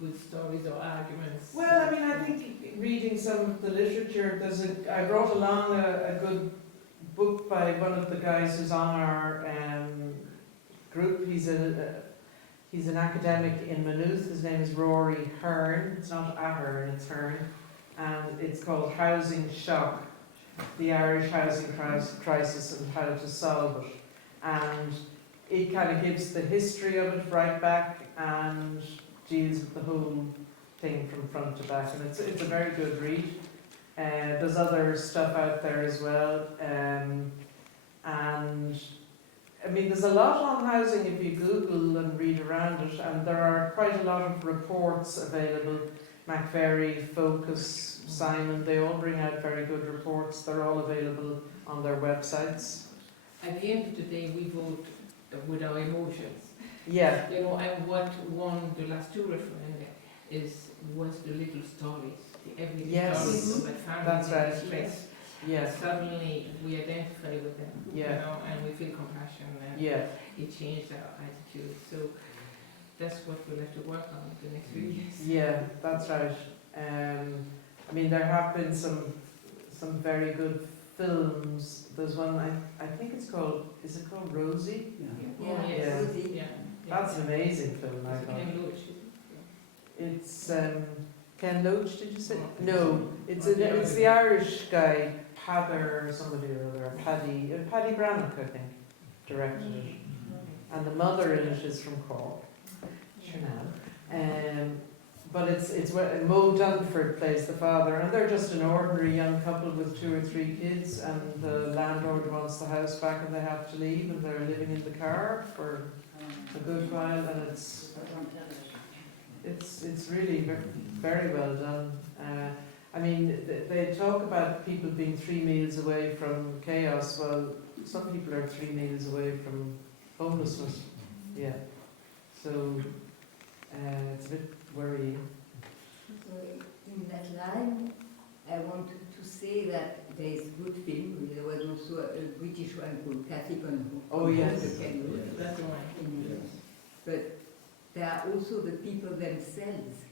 good stories or arguments? Well, I mean, I think reading some of the literature, I brought along a good book by one of the guys who's on our group. He's an academic in Maynooth. His name is Rory Hearn. It's not Ahern, it's Hearn. And it's called Housing Shock, the Irish Housing Crisis and How to Solve It. And it kind of gives the history of it right back and deals with the whole thing from front to back. And it's a very good read. There's other stuff out there as well. And And I mean, there's a lot on housing if you Google and read around it, and there are quite a lot of reports available. McVerry, Focus, Simon, they all bring out very good reports. They're all available on their websites. At the end of the day, we vote with our emotions. Yeah, You know, and what won the last two referenda was the little stories, the everyday Yes. stories of family That's right. distress. yes, Suddenly we identify with them, you Yeah. know, and we feel compassion, and yeah, it changed our attitude. So that's what we'll have to work on the next few years. yeah, that's right. I mean, there have been some very good films. There's one, I think it's called, is it called Rosie? Yeah. Oh, yes. Yeah. Yeah. Yeah. That's an amazing film, I It's thought. Ken Loach, isn't It's Ken Loach, did you say? No. No, it's the Irish guy, Pather or somebody or other, Paddy Brannock, I think, directed it. And the mother in it is from Cork, sure now. But it's where Mo Dunford plays the father, and they're just an ordinary young couple with 2 or 3 kids, and the landlord wants the house back and they have to leave, and they're living in the car for a good while, and it's really very well done. I mean, they talk about people being 3 meals away from chaos. Well, some people are 3 meals away from homelessness. Yeah. So it's a bit worrying. So in that line, I wanted to say that there is good film. There was also a British one called Cathy Conroy. Oh, yes. it? That's the one. But there are also the people themselves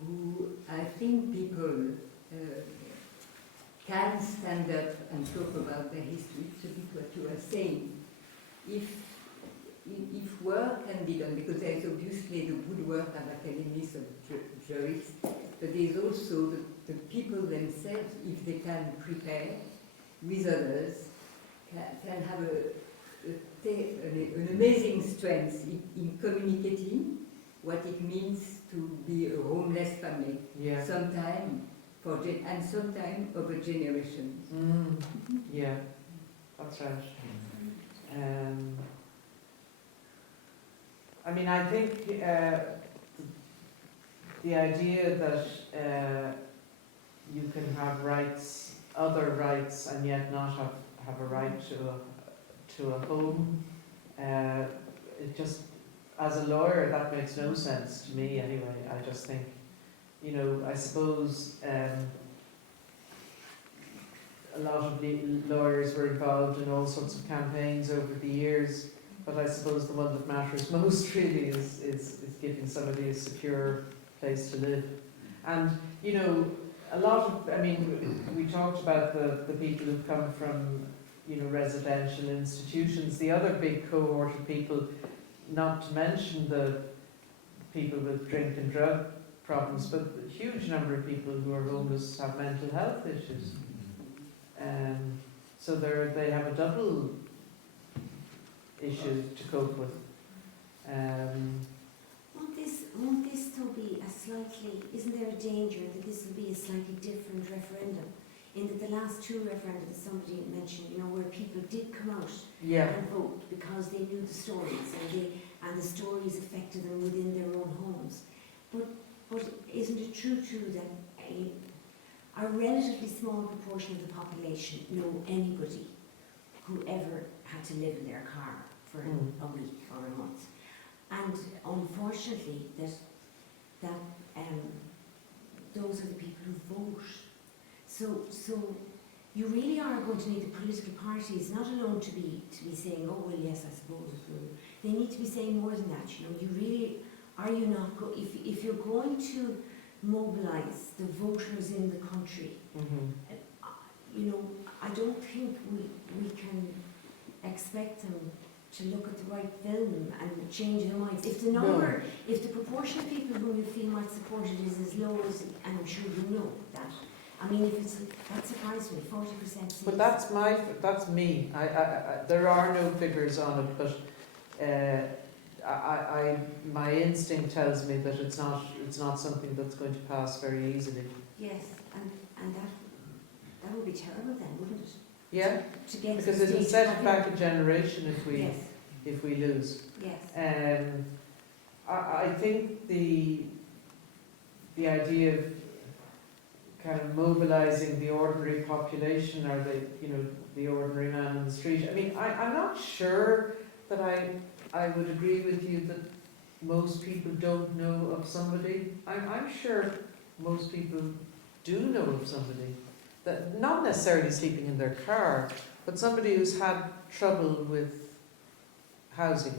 who I think people can stand up and talk about their history. It's a bit what you are saying. If work can be done, because there is obviously the good work of academies, of jurists, but there is also the people themselves, if they can prepare with others, can have an amazing strength in communicating what it means to be a homeless family. Yeah. Sometime and sometime over generations. Yeah, that's right. I mean, I think the idea that you can have rights, other rights, and yet not have a right to a home, it just, as a lawyer, that makes no sense to me anyway. I just think, you know, I suppose a lot of lawyers were involved in all sorts of campaigns over the years, but I suppose the one that matters most really is giving somebody a secure place to live. And, you know, a lot of, I mean, we talked about the people who've come from, you know, residential institutions. The other big cohort of people, not to mention the people with drink and drug problems, but a huge number of people who are homeless have mental health issues. So they have a double issue to cope with. Won't this still be a slightly, isn't there a danger that this will be a slightly different referendum? In that the last 2 referenda that somebody mentioned, you know, where people did come out Yeah. and vote because they knew the stories and the stories affected them within their own homes. But isn't it true too that a relatively small proportion of the population know anybody who ever had to live in their car for a week or a month? And unfortunately, that those are the people who vote. So you really are going to need the political parties not alone to be saying, oh well, yes, I suppose it will. They need to be saying more than that. You know, you really are you not if you're going to mobilise the voters in the country. You know, I don't think we can expect them to look at the right film and change their minds. If the number, if the proportion of people who you feel might support it is as low as, and I'm sure you know that, I mean, if it's, that surprised me, 40%. But that's me. I there are no figures on it, but my instinct tells me that it's not something that's going to pass very easily. Yes, and that would be terrible then, wouldn't it? Yeah, to get because to the it'll stage set of back a generation Yes, if we lose. yes. I think the idea of kind of mobilising the ordinary population or the ordinary man on the street. I mean, I'm not sure that I would agree with you that most people don't know of somebody. I'm sure most people do know of somebody, that not necessarily sleeping in their car, but somebody who's had trouble with housing.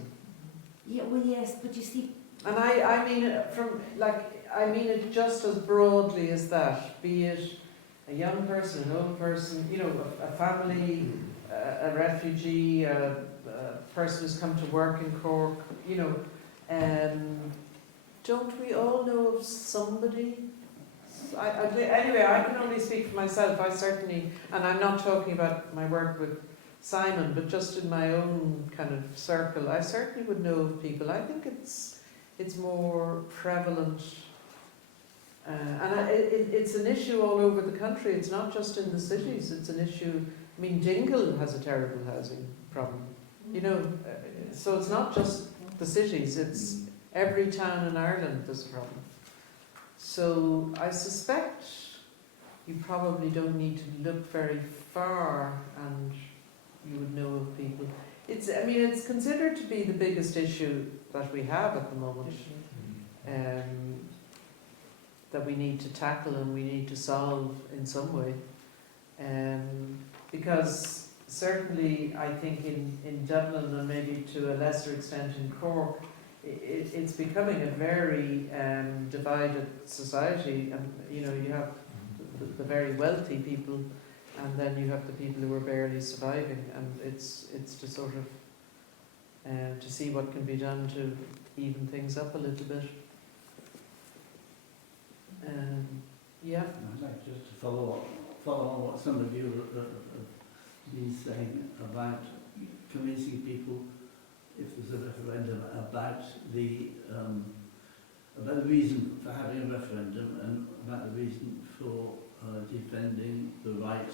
Yeah, well, yes, but you see, And I mean it I mean it just as broadly as that, be it a young person, an old person, a family, a refugee, a person who's come to work in Cork, don't we all know of somebody? Anyway, I can only speak for myself. I certainly, and I'm not talking about my work with Simon, but just in my own kind of circle, I certainly would know of people. I think it's more prevalent, and it's an issue all over the country. It's not just in the cities. It's an issue. I mean, Dingle has a terrible housing problem, so it's not just the cities. It's every town in Ireland there's a problem. So I suspect you probably don't need to look very far, and you would know of people. It's considered to be the biggest issue that we have at the moment, that we need to tackle and we need to solve in some way. Because certainly I think in Dublin, and maybe to a lesser extent in Cork, it's becoming a very divided society, and you have the very wealthy people, and then you have the people who are barely surviving, and it's to sort of to see what can be done to even things up a little bit. Yeah. I'd like just to follow on what some of you have been saying about convincing people, if there's a referendum, about the reason for having a referendum and about the reason for defending the right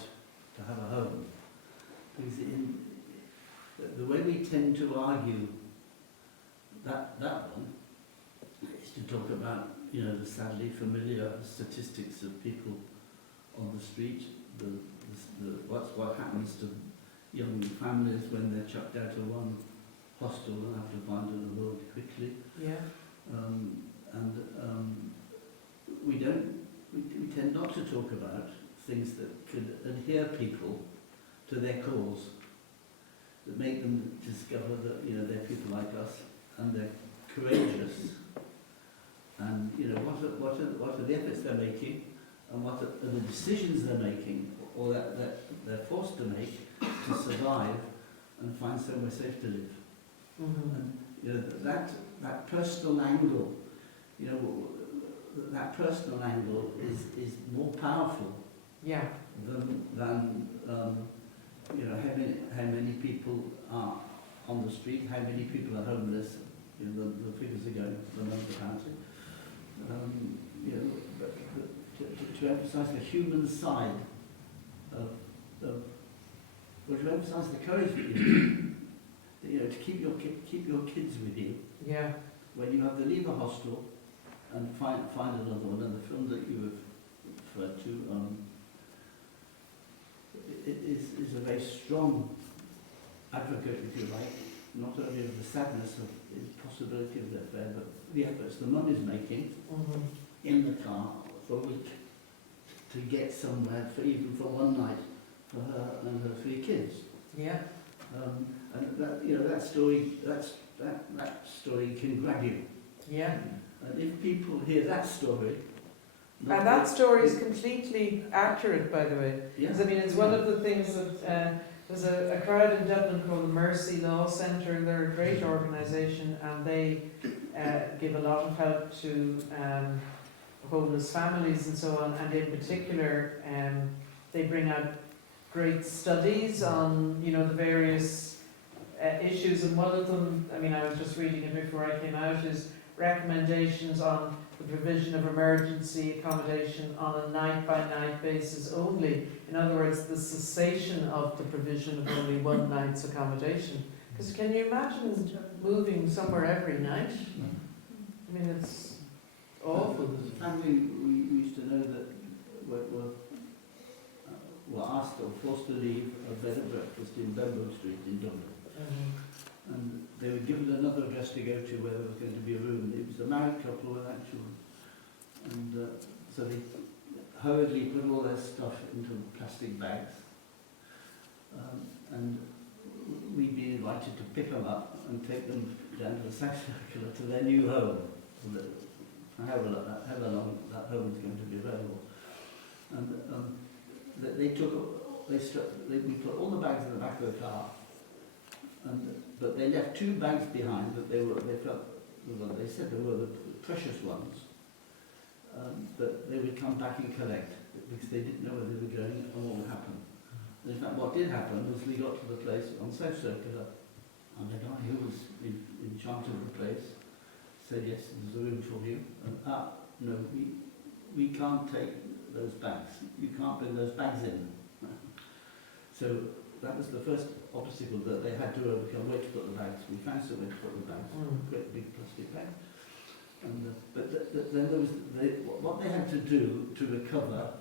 to have a home. Because the way we tend to argue that one is to talk about the sadly familiar statistics of people on the street, what happens to young families when they're chucked out of one hostel and have to find another world quickly. Yeah. We tend not to talk about things that could adhere people to their cause, that make them discover that they're people like us and they're courageous, and what are the efforts they're making, and what are the decisions they're making, or that they're forced to make to survive and find somewhere safe to live. Mm-hmm. And that personal angle, that personal angle is more powerful. Yeah. Than how many people are on the street, how many people are homeless. The figures are going up the number apparently. But to emphasise the human side to emphasise the courage that you need, to keep your kids with you. Yeah. When you have to leave a hostel and find another one, and the film that you have referred to, it is a very strong advocate, if you like, not only of the sadness of the possibility of their fare, but the efforts the mum is making in the car for a week to get somewhere, even for one night, for her and her 3 kids. Yeah. And that story can grab you. Yeah. And if people hear that story, And that story is completely accurate, by the way. yeah, Because it's one of the things that there's a crowd in Dublin called the Mercy Law Centre. They're a great organisation, and they give a lot of help to homeless families and so on. And in particular, they bring out great studies on the various issues. And one of them, I was just reading it before I came out, is recommendations on the provision of emergency accommodation on a night-by-night basis only. In other words, the cessation of the provision of only one night's accommodation. Because can you imagine moving somewhere every night? I mean, it's awful. As a family, we used to know that were asked or forced to leave a bed and breakfast in Benbow Street in Dublin. And they were given another address to go to where there was going to be a room. It was a married couple with children. And so they hurriedly put all their stuff into plastic bags. And we'd be invited to pick them up and take them down to the South Circular to their new home. However long that home is going to be available. And we put all the bags in the back of the car, but they left 2 bags behind that they felt, well, they said they were the precious ones, but they would come back and collect because they didn't know where they were going and what would happen. And in fact, what did happen was we got to the place on South Circular, and the guy who was in charge of the place said, yes, there's a room for you. And, no, we can't take those bags. You can't bring those bags in. So that was the first obstacle that they had to overcome, where to put the bags. We found somewhere to put the bags, great big plastic bag. And, then there was what they had to do to recover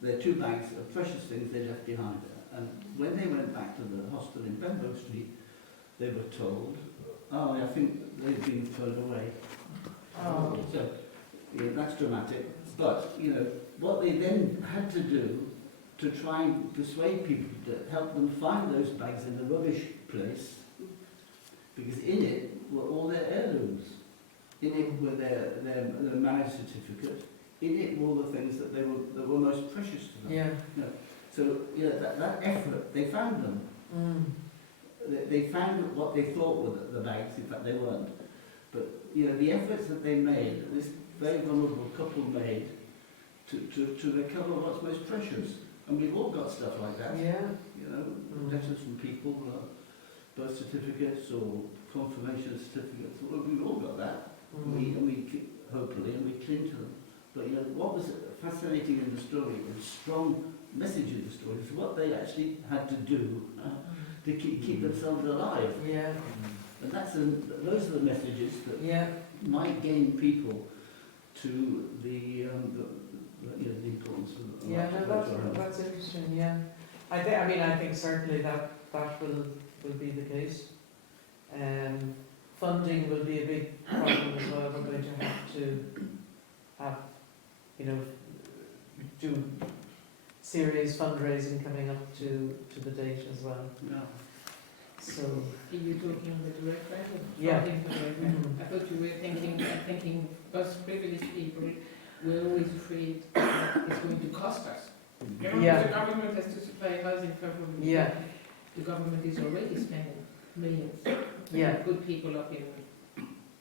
their 2 bags of precious things they left behind. And when they went back to the hostel in Benbow Street, they were told, oh, I think they've been thrown away. Oh. So, yeah, that's dramatic. But, you know, what they then had to do to try and persuade people to help them find those bags in the rubbish place, because in it were all their heirlooms. In it were their marriage certificate. In it were all the things that were most precious to them. Yeah. You know, so, you know, that effort, they found them. They found what they thought were the bags. In fact, they weren't. But, you know, the efforts that they made, this very vulnerable couple made, to recover what's most precious. And we've all got stuff like that. Yeah. You know, letters from people, birth certificates or confirmation certificates. Well, we've all got that. Hopefully, and we cling to them. But, you know, what was fascinating in the story, and strong message in the story, is what they actually had to do to keep themselves alive. Yeah. And those are the messages that might gain people to the importance of Yeah, no, that's interesting. Yeah, I think certainly that will be the case. Funding will be a big problem as well. We're going to have do serious fundraising coming up to the date as well. Yeah. So, are you talking the direct rental? Yeah. I thought you were thinking us privileged people, we're always afraid that it's going to cost us. You know, Yeah. the government has to supply housing for everybody. Yeah. The government is already spending millions. Yeah. Good people up in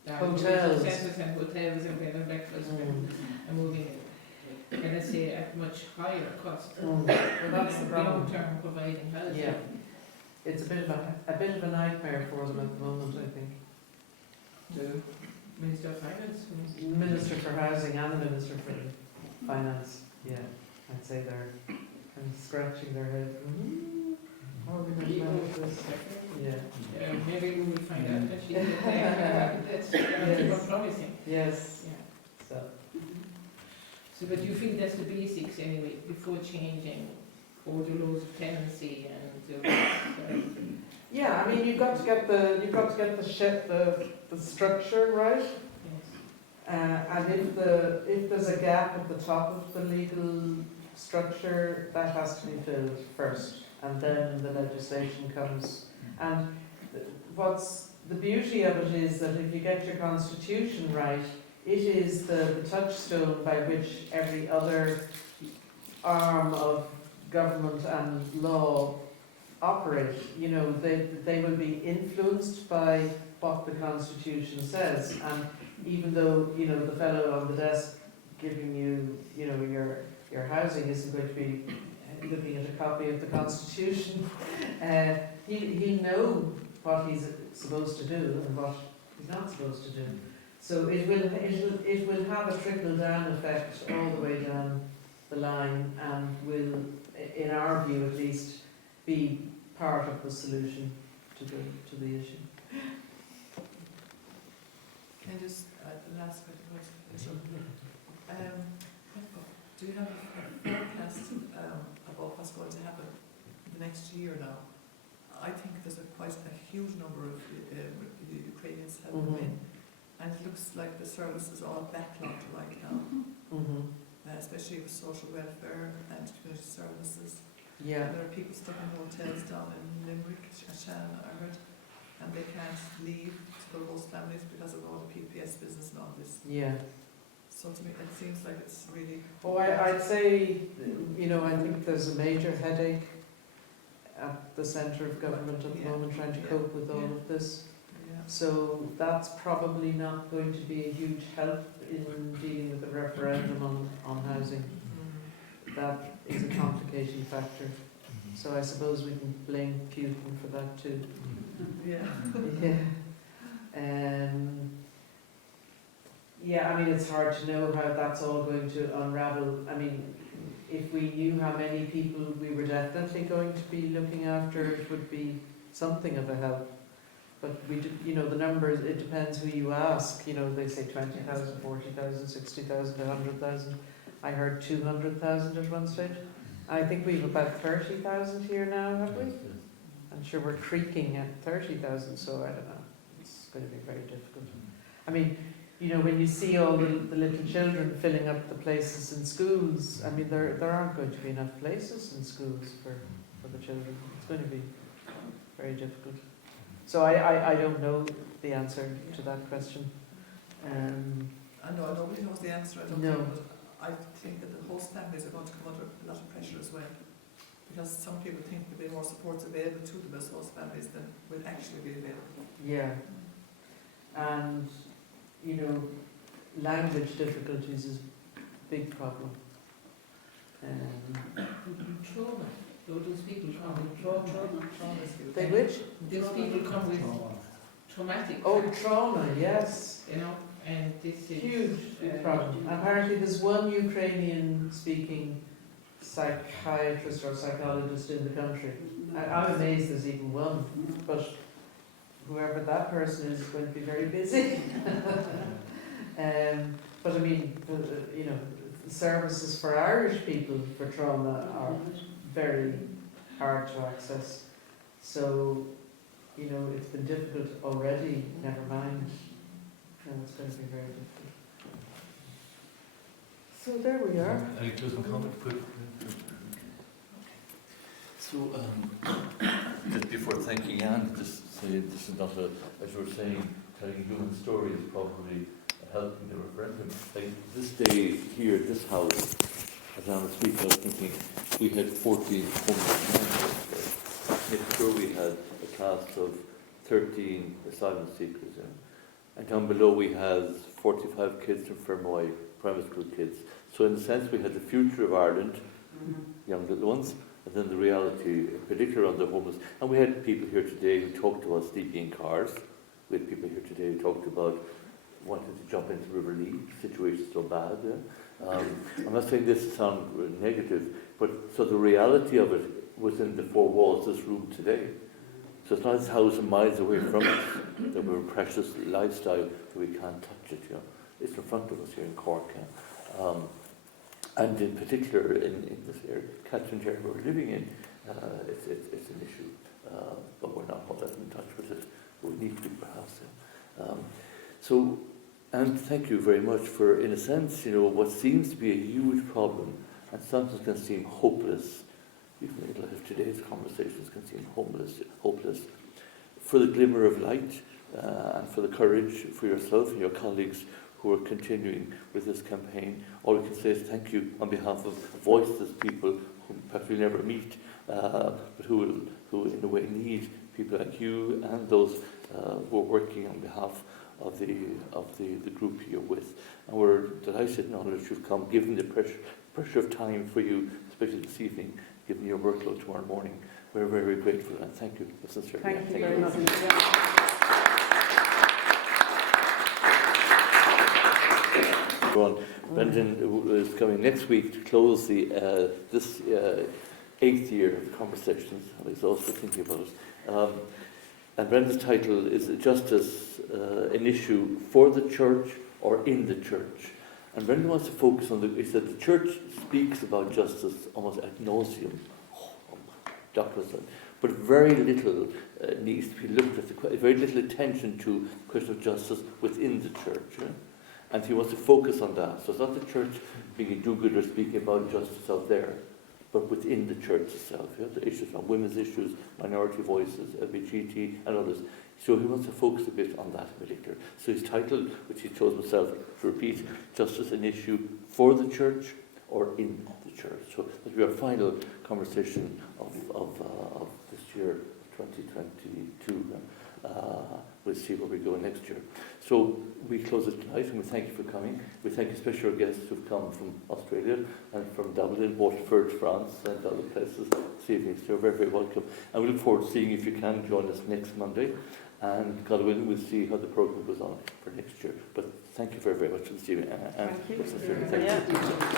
Hotels. centres and hotels and bed and breakfast and moving in. And let's say at much higher cost. Well, that's the problem. Long term providing housing. Yeah. It's a bit of a nightmare for them at the moment, I think. The Minister of Finance. Minister for Housing and the Minister for Finance, yeah, I'd say they're kind of scratching their head. How are we going to manage this? Yeah. Maybe we will find out that she did that. That's promising. Yes. Yeah. So, but you feel that's the basics anyway, before changing all the laws of tenancy and yeah, I mean you've got to get the structure right. Yes. And if there's a gap at the top of the legal structure, that has to be filled first, and then the legislation comes. And what's the beauty of it is that if you get your constitution right, it is the touchstone by which every other arm of government and law operate. You know, they will be influenced by what the Constitution says. And even though, you know, the fellow on the desk giving you, you know, your housing isn't going to be looking at a copy of the Constitution, he'll know what he's supposed to do and what he's not supposed to do. So it will have a trickle-down effect all the way down the line, and will, in our view at least, be part of the solution to the issue. Can I just, last question, do you have a forecast about what's going to happen in the next year now? I think there's quite a huge number of Ukrainians have come in, and it looks like the service is all backlogged right now, especially with social welfare and community services. Yeah. There are people stuck in hotels down in Limerick, Shan, I heard, and they can't leave to their host families because of all the PPS business and all this. Yeah. So to me, it seems like it's really... Oh, I'd say, I think there's a major headache at the centre of government at the moment, trying to cope with all of this. Yeah. So that's probably not going to be a huge help in dealing with the referendum on housing. That is a complicating factor. So I suppose we can blame Putin for that too. Yeah. Yeah, I mean, it's hard to know how that's all going to unravel. I mean, if we knew how many people we were definitely going to be looking after, it would be something of a help. But the numbers, it depends who you ask. They say 20,000, 40,000, 60,000, 100,000. I heard 200,000 at one stage. I think we've about 30,000 here now, have we? I'm sure we're creaking at 30,000, so I don't know. It's going to be very difficult. I mean, when you see all the little children filling up the places in schools, I mean, there aren't going to be enough places in schools for the children. It's going to be very difficult. So I don't know the answer to that question. I know nobody knows the answer, I don't No. think, but I think that the host families are going to come under a lot of pressure as well. Because some people think there'll be more supports available to them as host families than will actually be available. Yeah. And, language difficulties is a big problem. Trauma. Those people come with trauma. They which? Those people come with traumatic. Oh, trauma, yes. And this is Huge problem. Apparently there's one Ukrainian-speaking psychiatrist or psychologist in the country. I'm amazed there's even one, but whoever that person is going to be very busy. But I mean, the services for Irish people for trauma are very hard to access. So, it's been difficult already, never mind. And it's going to be very difficult. So there we are. Any closing comment? Quick. So, just before thanking Anne, just say this is not as you were saying, telling human stories, probably helping the referendum. Like this day here, this house, as I was speaking, I was thinking we had 14 homeless men yesterday. Next door we had a class of 13 asylum seekers. And down below we had 45 kids from Fermoy, primary school kids. So in a sense we had the future of Ireland, young little ones, and then the reality, in particular on the homeless. And we had people here today who talked about sleeping in cars. We had people here today who talked about wanting to jump into the River Lee, situation so bad. Yeah? I'm not saying this to sound negative, but so the reality of it was in the four walls of this room today. So it's not a thousand miles away from us that we're a precious lifestyle that we can't touch it. It's in front of us here in Cork. And in particular in this area, catchment area we're living in, it's an issue. But we're not all that in touch with it. We need to be perhaps. And thank you very much for, in a sense, what seems to be a huge problem and sometimes can seem hopeless. Even if today's conversations can seem hopeless, for the glimmer of light and for the courage for yourself and your colleagues who are continuing with this campaign. All we can say is thank you on behalf of voiceless people who perhaps we'll never meet, but who in a way need people like you and those who are working on behalf of the group you're with. And we're delighted and honoured that you've come, given the pressure of time for you, especially this evening, given your workload tomorrow morning. We're very, very grateful and thank you sincerely. Thank you very much. everyone. Brendan is coming next week to close the this 8th year of conversations. I'm exhausted thinking about it. And Brendan's title is Justice, an issue for the church or in the church. And Brendan wants to focus on he said the church speaks about justice almost ad nauseum, but very little needs to be looked at, very little attention to the question of justice within the church. Yeah? And he wants to focus on that. So it's not the church being a do-gooder speaking about justice out there, but within the church itself. Yeah? The issues on women's issues, minority voices, LGBT and others. So he wants to focus a bit on that in particular. So his title, which he chose himself to repeat, Justice, an issue for the church or in the church. So that will be our final conversation of this year, 2022. We'll see where we go next year. So we close it tonight, and we thank you for coming. We thank especially our guests who've come from Australia and from Dublin, Waterford, France, and other places this evening. So you're very, very welcome. And we look forward to seeing you if you can join us next Monday. And God willing, we'll see how the programme goes on for next year. But thank you very, very much for this evening. Thank you. Thank you.